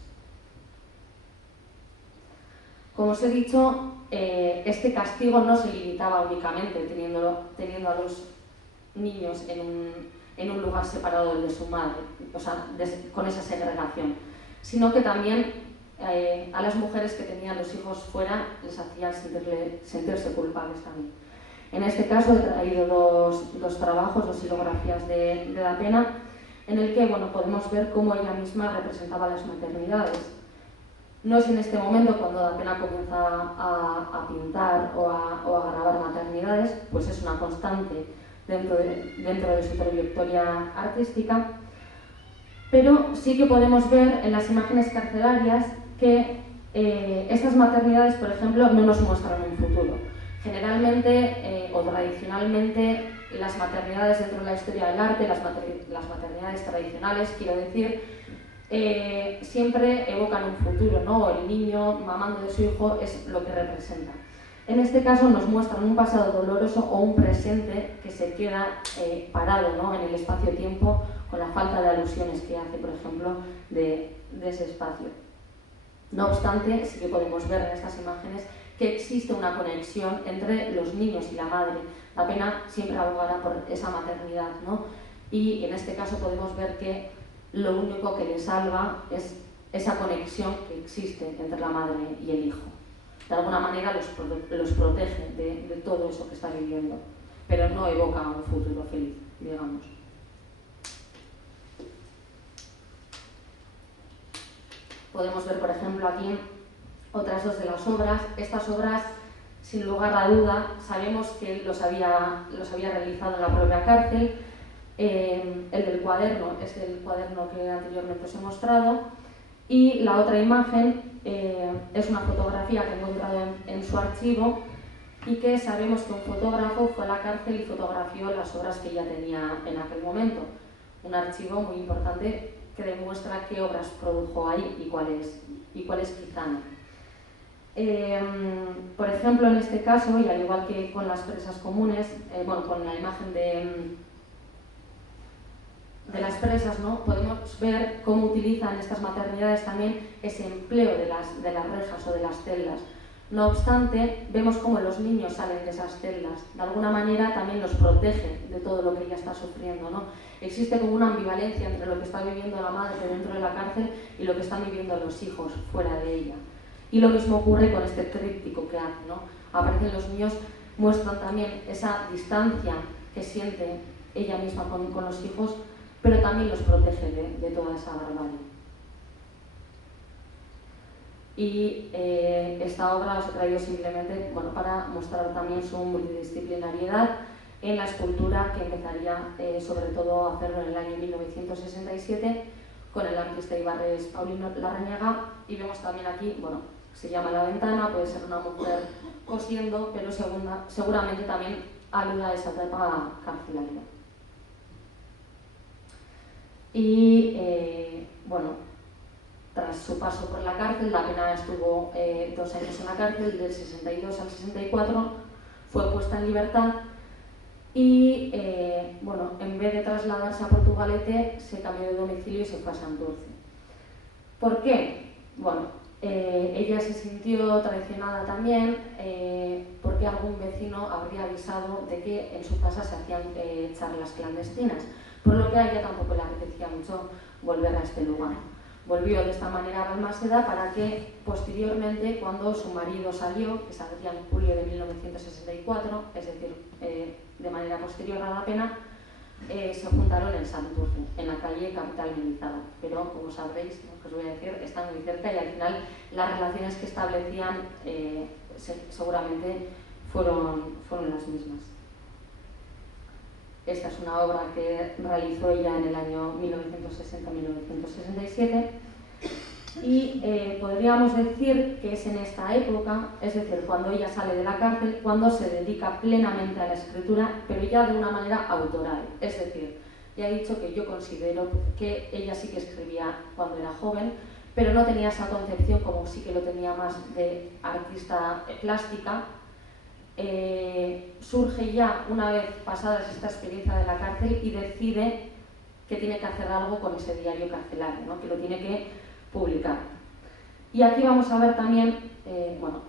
Como os he dicho, este castigo no se limitaba únicamente teniendo a los niños en un lugar separado del de su madre, o sea, con esa segregación, sino que también a las mujeres que tenían los hijos fuera les hacían sentirse culpables también. En este caso he traído dos trabajos, 2 silografías de Da Pena, en el que podemos ver cómo ella misma representaba las maternidades. No es en este momento cuando Da Pena comienza a pintar o a grabar maternidades, pues es una constante dentro de su trayectoria artística, pero sí que podemos ver en las imágenes carcelarias que estas maternidades, por ejemplo, no nos muestran un futuro. Generalmente o tradicionalmente, las maternidades dentro de la historia del arte, las maternidades tradicionales, quiero decir, siempre evocan un futuro, ¿no? El niño mamando de su hijo es lo que representa. En este caso nos muestran un pasado doloroso o un presente que se queda parado, ¿no? En el espacio-tiempo, con la falta de alusiones que hace, por ejemplo, de ese espacio. No obstante, sí que podemos ver en estas imágenes que existe una conexión entre los niños y la madre. Da Pena siempre abogará por esa maternidad, ¿no? Y en este caso podemos ver que lo único que le salva es esa conexión que existe entre la madre y el hijo. De alguna manera los protege de todo eso que está viviendo, pero no evoca un futuro feliz, digamos. Podemos ver, por ejemplo, aquí otras 2 de las obras. Estas obras, sin lugar a duda, sabemos que los había realizado en la propia cárcel. El del cuaderno es el cuaderno que anteriormente os he mostrado, y la otra imagen es una fotografía que he encontrado en su archivo, y que sabemos que un fotógrafo fue a la cárcel y fotografió las obras que ella tenía en aquel momento. Un archivo muy importante que demuestra qué obras produjo ahí y cuáles quizá no. Por ejemplo, en este caso, y al igual que con las presas comunes, con la imagen de las presas, ¿no? Podemos ver cómo utilizan estas maternidades también ese empleo de las rejas o de las celdas. No obstante, vemos cómo los niños salen de esas celdas. De alguna manera también los protege de todo lo que ella está sufriendo, ¿no? Existe como una ambivalencia entre lo que está viviendo la madre dentro de la cárcel y lo que están viviendo los hijos fuera de ella. Y lo mismo ocurre con este tríptico que hace, ¿no? Aparecen los niños, muestran también esa distancia que siente ella misma con los hijos, pero también los protege de toda esa barbarie. Y esta obra os he traído simplemente para mostrar también su multidisciplinariedad en la escultura, que empezaría sobre todo a hacerlo en el año 1967 con el artista Ibarres Paulino Larrañaga. Y vemos también aquí, se llama La Ventana, puede ser una mujer cosiendo, pero seguramente también aluda a esa etapa carcelaria. Y tras su paso por la cárcel, Dapena estuvo 2 años en la cárcel, del 62 al 64, fue puesta en libertad y en vez de trasladarse a Portugalete, se cambió de domicilio y se fue a Santurce. ¿Por qué? Ella se sintió traicionada también porque algún vecino habría avisado de que en su casa se hacían charlas clandestinas, por lo que a ella tampoco le apetecía mucho volver a este lugar. Volvió de esta manera a Balmaseda para que posteriormente, cuando su marido salió, que saldría en julio de 1964, es decir, de manera posterior a Dapena, se juntaron en Santurce, en la calle Capital Militada. Pero, como sabréis, os voy a decir, están muy cerca y al final las relaciones que establecían seguramente fueron las mismas. Esta es una obra que realizó ella en el año 1960-1967 y podríamos decir que es en esta época, es decir, cuando ella sale de la cárcel, cuando se dedica plenamente a la escritura, pero ya de una manera autoral. Es decir, ya he dicho que yo considero que ella sí que escribía cuando era joven, pero no tenía esa concepción como sí que lo tenía más de artista plástica. Surge ya una vez pasada esta experiencia de la cárcel y decide que tiene que hacer algo con ese diario carcelario, ¿no? Que lo tiene que publicar. Y aquí vamos a ver también,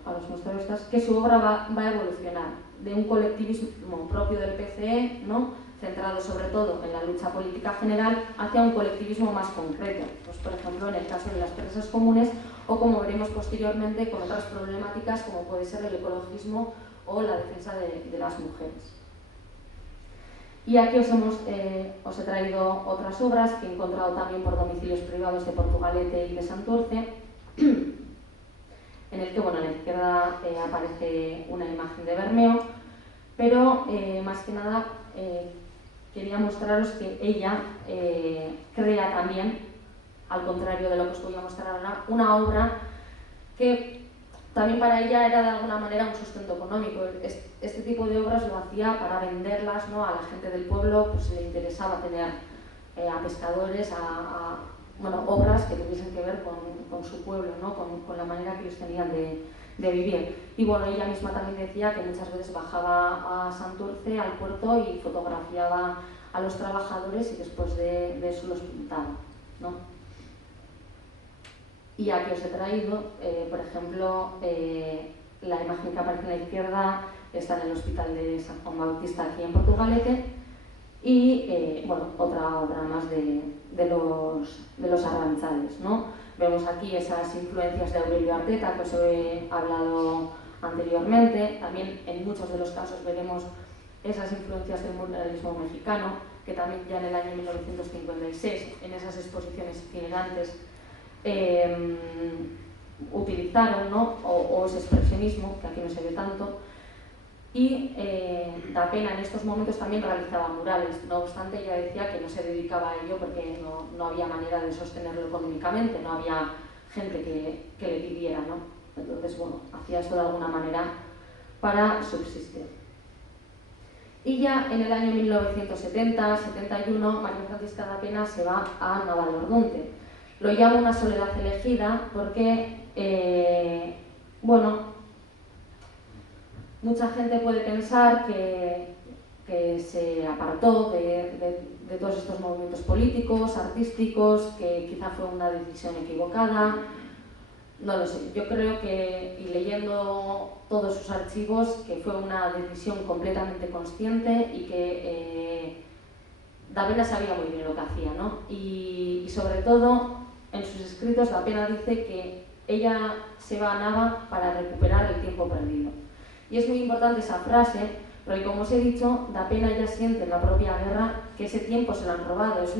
a los muestreros, que su obra va a evolucionar de un colectivismo propio del PCE, ¿no? Centrado sobre todo en la lucha política general, hacia un colectivismo más concreto, pues, por ejemplo en el caso de las presas comunes, o como veremos posteriormente con otras problemáticas como puede ser el ecologismo o la defensa de las mujeres. Y aquí os he traído otras obras que he encontrado también por domicilios privados de Portugalete y de Santurce, en el que, a la izquierda aparece una imagen de Bermeo, pero más que nada quería mostraros que ella crea también, al contrario de lo que os voy a mostrar ahora, una obra que también para ella era de alguna manera un sustento económico. Este tipo de obras lo hacía para venderlas, ¿no? A la gente del pueblo, pues le interesaba tener a pescadores, obras que tuviesen que ver con su pueblo, ¿no? Con la manera que ellos tenían de vivir. Y ella misma también decía que muchas veces bajaba a Santurce, al puerto, y fotografiaba a los trabajadores y después de eso los pintaba, ¿no? Y aquí os he traído, por ejemplo, la imagen que aparece a la izquierda está en el Hospital de San Juan Bautista, aquí en Portugalete, y otra obra más de los Arranzales, ¿no? Vemos aquí esas influencias de Aurelio Arteta que os he hablado anteriormente. También en muchos de los casos veremos esas influencias del muralismo mexicano, que también ya en el año 1956, en esas exposiciones itinerantes, utilizaron, ¿no? o ese expresionismo, que aquí no se ve tanto. Y Dapena en estos momentos también realizaba murales. No obstante, ella decía que no se dedicaba a ello porque no había manera de sostenerlo económicamente, no había gente que le pidiera, ¿no? Entonces, hacía esto de alguna manera para subsistir. Y ya en el año 1970-71, María Francisca Dapena se va a Navalordunte. Lo llamo una soledad elegida porque, mucha gente puede pensar que se apartó de todos estos movimientos políticos, artísticos, que quizá fue una decisión equivocada. No lo sé, yo creo que, y leyendo todos sus archivos, que fue una decisión completamente consciente y que Dapena sabía muy bien lo que hacía, ¿no? Y sobre todo, en sus escritos, Dapena dice que ella se va a Nava para recuperar el tiempo perdido. Y es muy importante esa frase, porque como os he dicho, Dapena ya siente en la propia guerra que ese tiempo se lo han robado. Es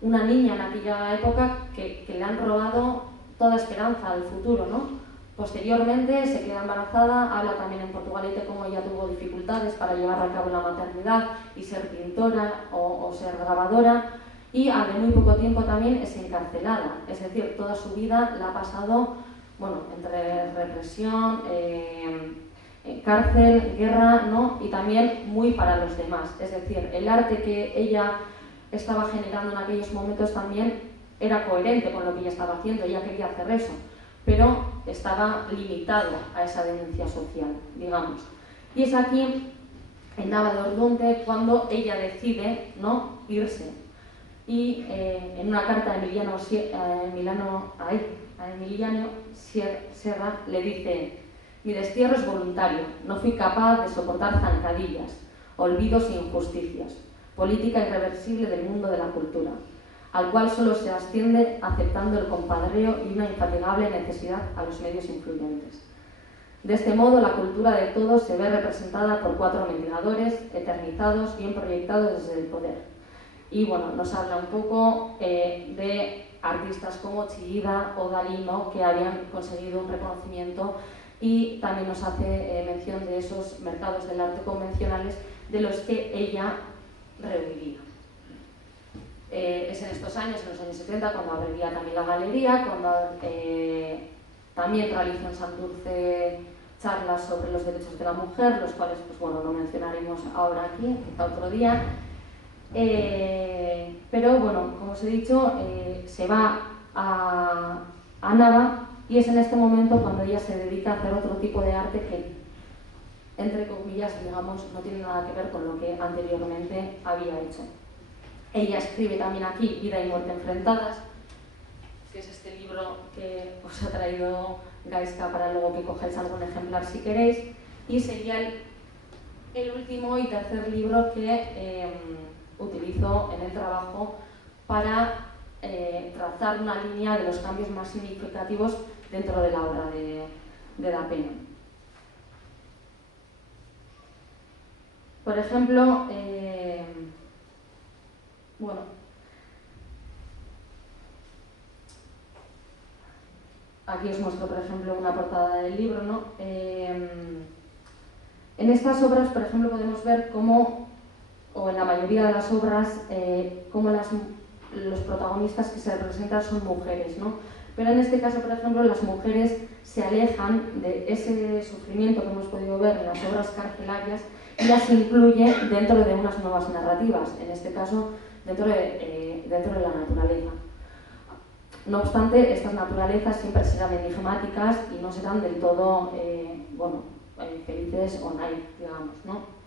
una niña en aquella época que le han robado toda esperanza al futuro, ¿no? Posteriormente se queda embarazada, habla también en Portugalete cómo ella tuvo dificultades para llevar a cabo la maternidad y ser pintora o ser grabadora, y a de muy poco tiempo también es encarcelada, es decir, toda su vida la ha pasado, bueno, entre represión, cárcel, guerra, ¿no? Y también muy para los demás, es decir, el arte que ella estaba generando en aquellos momentos también era coherente con lo que ella estaba haciendo, ella quería hacer eso, pero estaba limitado a esa denuncia social, digamos. Y es aquí, en Nava de Ordunte, cuando ella decide, ¿no?, irse. Y en una carta a Emiliano Serra le dice: mi destierro es voluntario, no fui capaz de soportar zancadillas, olvidos e injusticias, política irreversible del mundo de la cultura, al cual solo se asciende aceptando el compadreo y una infatigable necesidad a los medios influyentes. De este modo, la cultura de todos se ve representada por 4 mendigadores, eternizados, bien proyectados desde el poder. Y bueno, nos habla un poco de artistas como Chillida o Dalí, ¿no?, que habían conseguido un reconocimiento, y también nos hace mención de esos mercados del arte convencionales de los que ella rehuiría. Es en estos años, en los años 70, cuando abriría también la galería, cuando también realizó en Santurce charlas sobre los derechos de la mujer, los cuales, pues bueno, no mencionaremos ahora aquí, quizá otro día. Pero bueno, como os he dicho, se va a Nava, y es en este momento cuando ella se dedica a hacer otro tipo de arte que, entre comillas, digamos, no tiene nada que ver con lo que anteriormente había hecho. Ella escribe también aquí Vida y muerte enfrentadas, que es este libro que os ha traído Gaiska para luego que cojáis algún ejemplar si queréis, y sería el último y tercer libro que utilizo en el trabajo para trazar una línea de los cambios más significativos dentro de la obra de Da Pena. Por ejemplo, bueno, aquí os muestro, por ejemplo, una portada del libro, ¿no? En estas obras, por ejemplo, podemos ver cómo, o en la mayoría de las obras, cómo los protagonistas que se representan son mujeres, ¿no? Pero en este caso, por ejemplo, las mujeres se alejan de ese sufrimiento que hemos podido ver en las obras carcelarias y las incluye dentro de unas nuevas narrativas, en este caso dentro de la naturaleza. No obstante, estas naturalezas siempre serán enigmáticas y no serán del todo felices o naif, digamos, ¿no?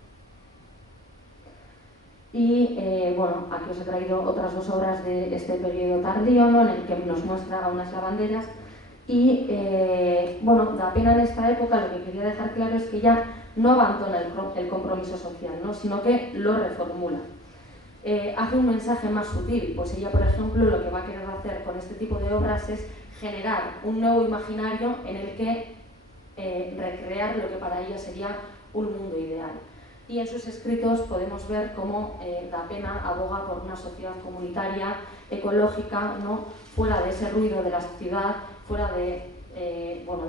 Y bueno, aquí os he traído otras 2 obras de este periodo tardío, ¿no?, en el que nos muestra a unas lavanderas. Y bueno, Da Pena en esta época lo que quería dejar claro es que ya no abandona el compromiso social, ¿no?, sino que lo reformula. Hace un mensaje más sutil, pues ella, por ejemplo, lo que va a querer hacer con este tipo de obras es generar un nuevo imaginario en el que recrear lo que para ella sería un mundo ideal. Y en sus escritos podemos ver cómo Da Pena aboga por una sociedad comunitaria, ecológica, ¿no?, fuera de ese ruido de la ciudad, fuera de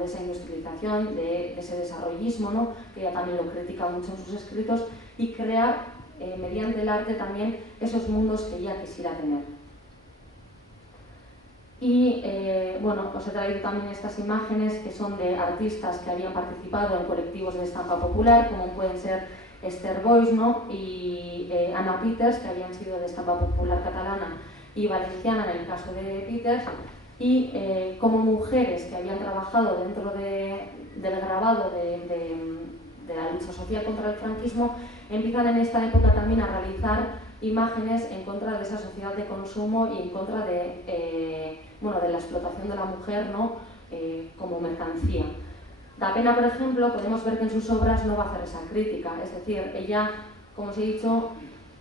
esa industrialización, de ese desarrollismo, ¿no?, que ella también lo critica mucho en sus escritos, y crea mediante el arte también esos mundos que ella quisiera tener. Y bueno, os he traído también estas imágenes que son de artistas que habían participado en colectivos de estampa popular, como pueden ser Esther Boix, ¿no?, y Anna Peters, que habían sido de estampa popular catalana y valenciana en el caso de Peters, y como mujeres que habían trabajado dentro del grabado de la lucha social contra el franquismo, empiezan en esta época también a realizar imágenes en contra de esa sociedad de consumo y en contra de la explotación de la mujer, ¿no?, como mercancía. Da Pena, por ejemplo, podemos ver que en sus obras no va a hacer esa crítica, es decir, ella, como os he dicho,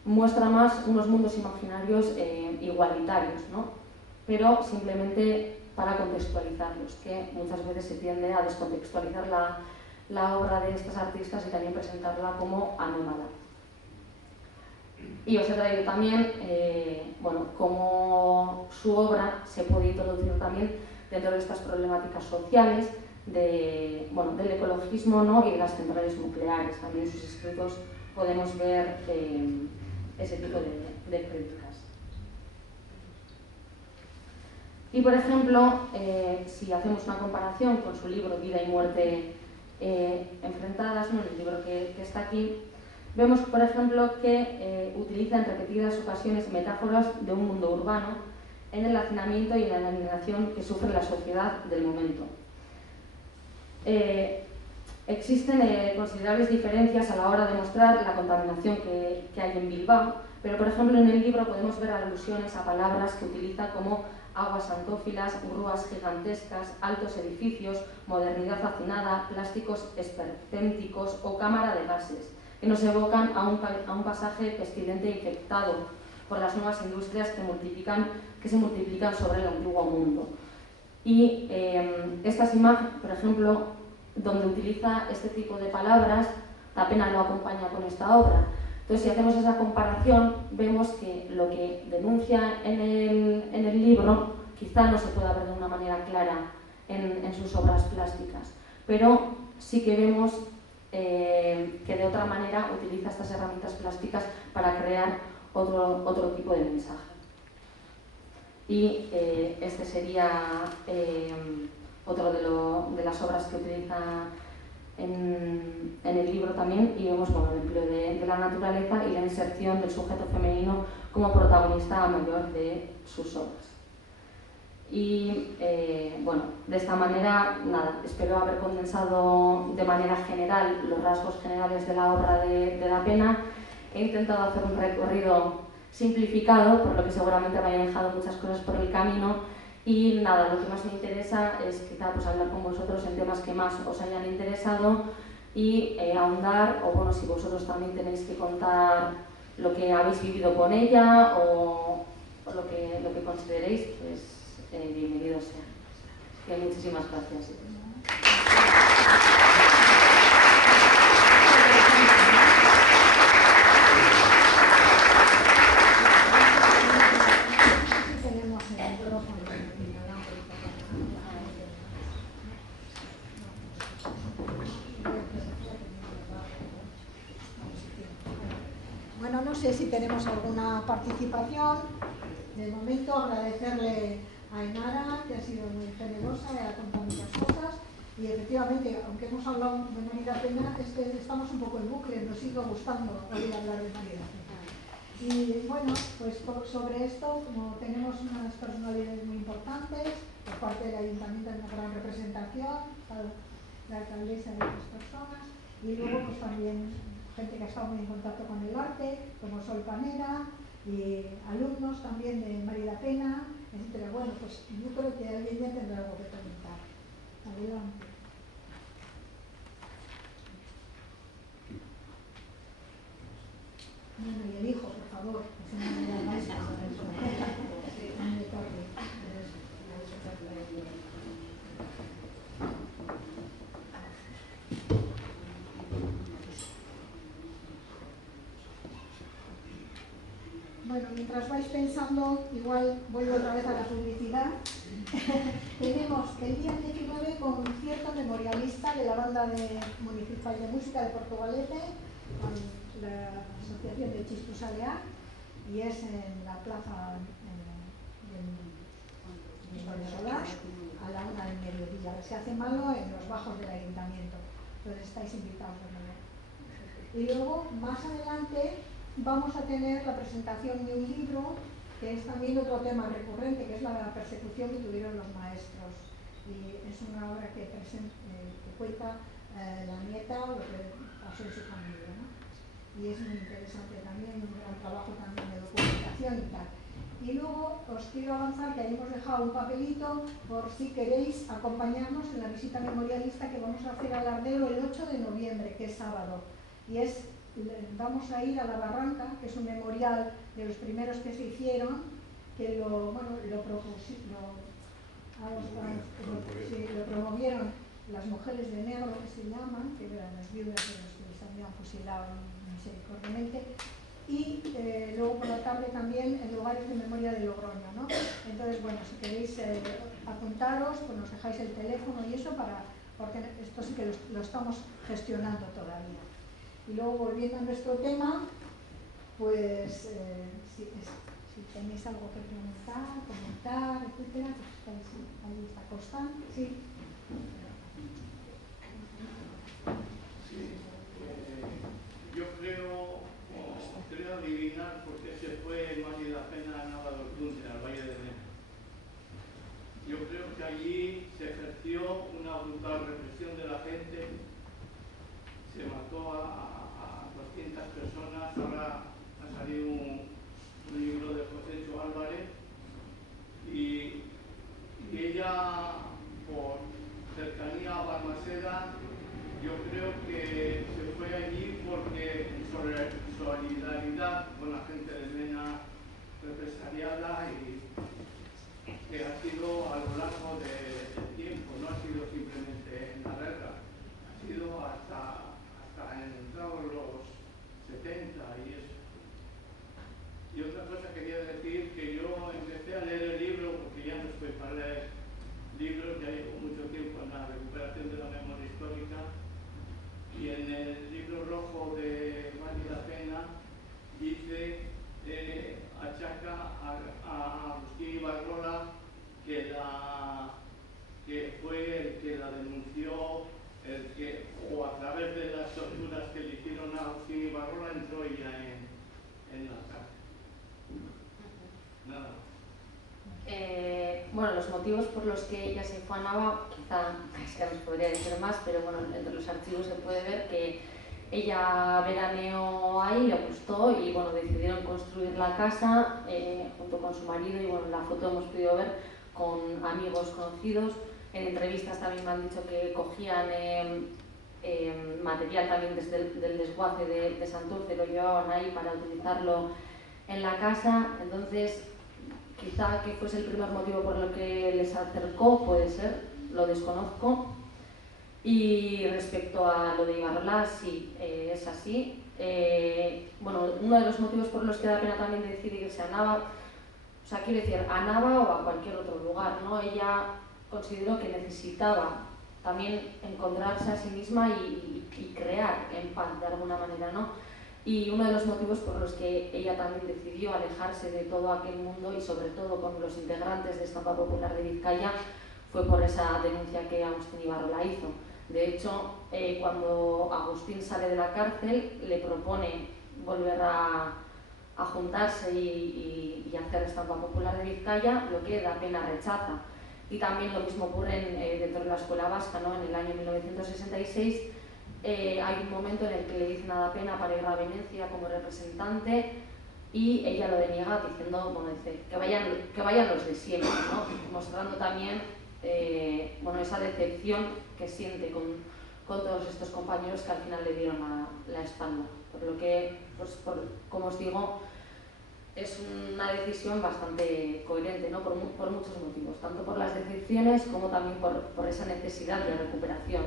muestra más unos mundos imaginarios igualitarios, ¿no?, pero simplemente para contextualizarlos, que muchas veces se tiende a descontextualizar la obra de estas artistas y también presentarla como anómala. Y os he traído también cómo su obra se puede introducir también dentro de estas problemáticas sociales del ecologismo, ¿no? Y de las centrales nucleares. También en sus escritos podemos ver ese tipo de críticas. Y, por ejemplo, si hacemos una comparación con su libro Vida y Muerte enfrentadas, ¿no? El libro que está aquí, vemos, por ejemplo, que utiliza en repetidas ocasiones metáforas de un mundo urbano en el hacinamiento y en la alienación que sufre la sociedad del momento. Existen considerables diferencias a la hora de mostrar la contaminación que hay en Bilbao, pero, por ejemplo, en el libro podemos ver alusiones a palabras que utiliza como aguas santófilas, grúas gigantescas, altos edificios, modernidad hacinada, plásticos esperpénticos o cámara de gases, que nos evocan a un pasaje pestilente e infectado por las nuevas industrias que se multiplican sobre el antiguo mundo. Y estas imágenes, por ejemplo, donde utiliza este tipo de palabras, Tapena lo acompaña con esta obra. Entonces, si hacemos esa comparación, vemos que lo que denuncia en el libro quizá no se pueda ver de una manera clara en sus obras plásticas, pero sí que vemos que de otra manera utiliza estas herramientas plásticas para crear otro tipo de mensaje. Y este sería otro de las obras que utiliza en el libro también, y vemos el empleo de la naturaleza y la inserción del sujeto femenino como protagonista mayor de sus obras. Y de esta manera, espero haber condensado de manera general los rasgos generales de la obra de Tapena. He intentado hacer un recorrido simplificado, por lo que seguramente me haya dejado muchas cosas por el camino. Y lo que más me interesa es quizá hablar con vosotros en temas que más os hayan interesado y ahondar, o si vosotros también tenéis que contar lo que habéis vivido con ella o lo que consideréis, pues bienvenido sea. Y muchísimas gracias. Bueno, no sé si tenemos alguna participación. De momento, agradecerle a Enara, que ha sido muy generosa y ha contado muchas cosas. Y efectivamente, aunque hemos hablado de María Pena, estamos un poco en bucle, nos sigue gustando oír hablar de María Pena. Y bueno, pues sobre esto, como tenemos unas personalidades muy importantes, por parte del Ayuntamiento hay una gran representación, la alcaldesa de otras personas, y luego pues también gente que ha estado muy en contacto con el arte, como Sol Panera, y alumnos también de María Pena, etc. Bueno, pues yo creo que alguien ya tendrá algo que comentar. Adelante. Bueno, y el hijo, por favor, que se me da más. Bueno, mientras vais pensando, igual vuelvo otra vez a la publicidad. Tenemos el día 19 concierto memorialista de la Banda Municipal de Música de Portugalete con la Asociación de Chistus Alear, y es en la plaza de Solás a la 1 del mediodía. Se hace malo en los bajos del ayuntamiento, entonces estáis invitados a verlo. Y luego, más adelante, vamos a tener la presentación de un libro que es también otro tema recurrente, que es la persecución que tuvieron los maestros. Y es una obra que cuenta la nieta lo que pasó en su familia, ¿no? Y es muy interesante también, un gran trabajo también de documentación y tal. Y luego os quiero avanzar que hayamos dejado un papelito por si queréis acompañarnos en la visita memorialista que vamos a hacer al Ardero el 8 de noviembre, que es sábado. Y vamos a ir a la Barranca, que es un memorial de los primeros que se hicieron, que lo promovieron las mujeres de negro, que se llaman, que eran las viudas de los que les habían fusilado misericordiamente, y luego por la tarde también en Lugares de Memoria de Logroño, ¿no? Entonces, bueno, si queréis apuntaros, pues nos dejáis el teléfono y eso porque esto sí que lo estamos gestionando todavía. Y luego, volviendo a nuestro tema, pues si tenéis algo que preguntar, comentar, etcétera, pues ahí está Constante, sí. Yo creo adivinar por qué se fue Mari la Pena a Navadolcunte, al Valle de Neva. Yo creo que allí se ejerció una brutal represión de la gente, se mató a 200 personas. Ahora ha salido un libro de José Cho Álvarez y ella, por cercanía a Balmaseda, yo creo que se fue allí porque en solidaridad con la gente de Mena represaliada y que ha sido a lo largo del tiempo, no ha sido simplemente en la guerra, ha sido hasta entrados los 70 y eso. Y otra cosa quería decir, que yo empecé a leer el libro, porque ya no estoy para leer libros, ya llevo mucho tiempo en la recuperación de la memoria histórica, y en el libro rojo de Mari la Pena dice, achaca a Agustín Ibarrola que fue el que la denunció, o a través de las torturas que le hicieron a Agustín Ibarrola entró ella en la cárcel. Nada. Bueno, los motivos por los que ella se fue a Nava, quizá es que nos podría decir más, pero bueno, entre los archivos se puede ver que ella veraneó ahí, le gustó y bueno, decidieron construir la casa junto con su marido y bueno, en la foto hemos podido ver con amigos conocidos. En entrevistas también me han dicho que cogían material también desde del desguace de Santurce, lo llevaban ahí para utilizarlo en la casa. Entonces, quizá que fuese el primer motivo por lo que les acercó, puede ser, lo desconozco. Y respecto a lo de Ibarrola, sí, es así. Bueno, uno de los motivos por los que da pena también decidirse a Nava, o sea, quiero decir, a Nava o a cualquier otro lugar, ¿no? Ella consideró que necesitaba también encontrarse a sí misma y crear en paz de alguna manera, ¿no? Y uno de los motivos por los que ella también decidió alejarse de todo aquel mundo y sobre todo con los integrantes de Estampa Popular de Vizcaya fue por esa denuncia que Agustín Ibarrola hizo. De hecho, cuando Agustín sale de la cárcel, le propone volver a juntarse y hacer Estampa Popular de Vizcaya, lo que da pena rechaza. Y también lo mismo ocurre dentro de la Escuela Vasca, ¿no? En el año 1966 hay un momento en el que le dicen a Da Pena para ir a Venecia como representante y ella lo deniega diciendo, bueno, dice, que vayan los de siempre, ¿no? Mostrando también bueno, esa decepción que siente con todos estos compañeros que al final le dieron la espalda. Por lo que, pues, como os digo, es una decisión bastante coherente, ¿no? por muchos motivos, tanto por las decepciones como también por esa necesidad de recuperación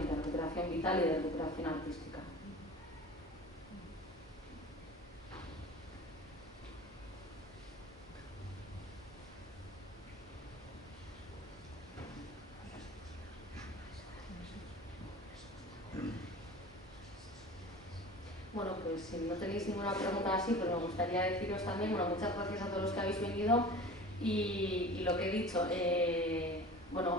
vital y de recuperación artística. Bueno, pues si no tenéis ninguna pregunta así, pues me gustaría deciros también, bueno, muchas gracias a todos los que habéis venido y lo que he dicho, bueno,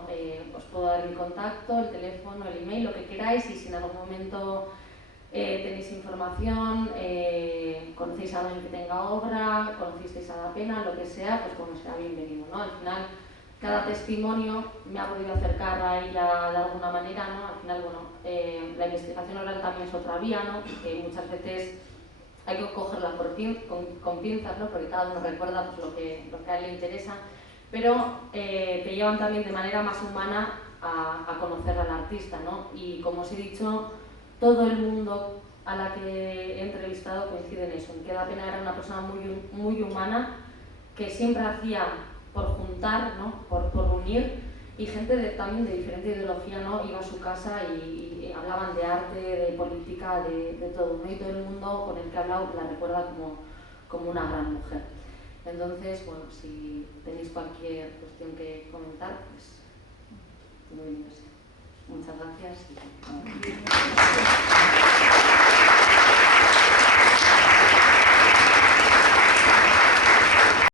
os puedo dar mi contacto, el teléfono, el email, lo que queráis, y si en algún momento tenéis información, conocéis a alguien que tenga obra, conocisteis a Da Pena, lo que sea, pues bueno, será bienvenido, ¿no? Al final, cada testimonio me ha podido acercar a ella de alguna manera, ¿no? Al final, bueno, la investigación oral también es otra vía, ¿no? Que muchas veces hay que cogerla con pinzas, ¿no? Porque cada uno recuerda pues, lo que a él le interesa, pero te llevan también de manera más humana a conocer al artista, ¿no? Y como os he dicho, todo el mundo a la que he entrevistado coincide en eso, en que Da Pena era una persona muy humana, que siempre hacía por juntar, ¿no? por unir, y gente también de diferente ideología, ¿no? Iba a su casa y hablaban de arte, de política, de todo, ¿no? Y todo el mundo con el que ha hablado la recuerda como una gran mujer. Entonces, bueno, si tenéis cualquier cuestión que comentar, pues muy bien. Muchas gracias.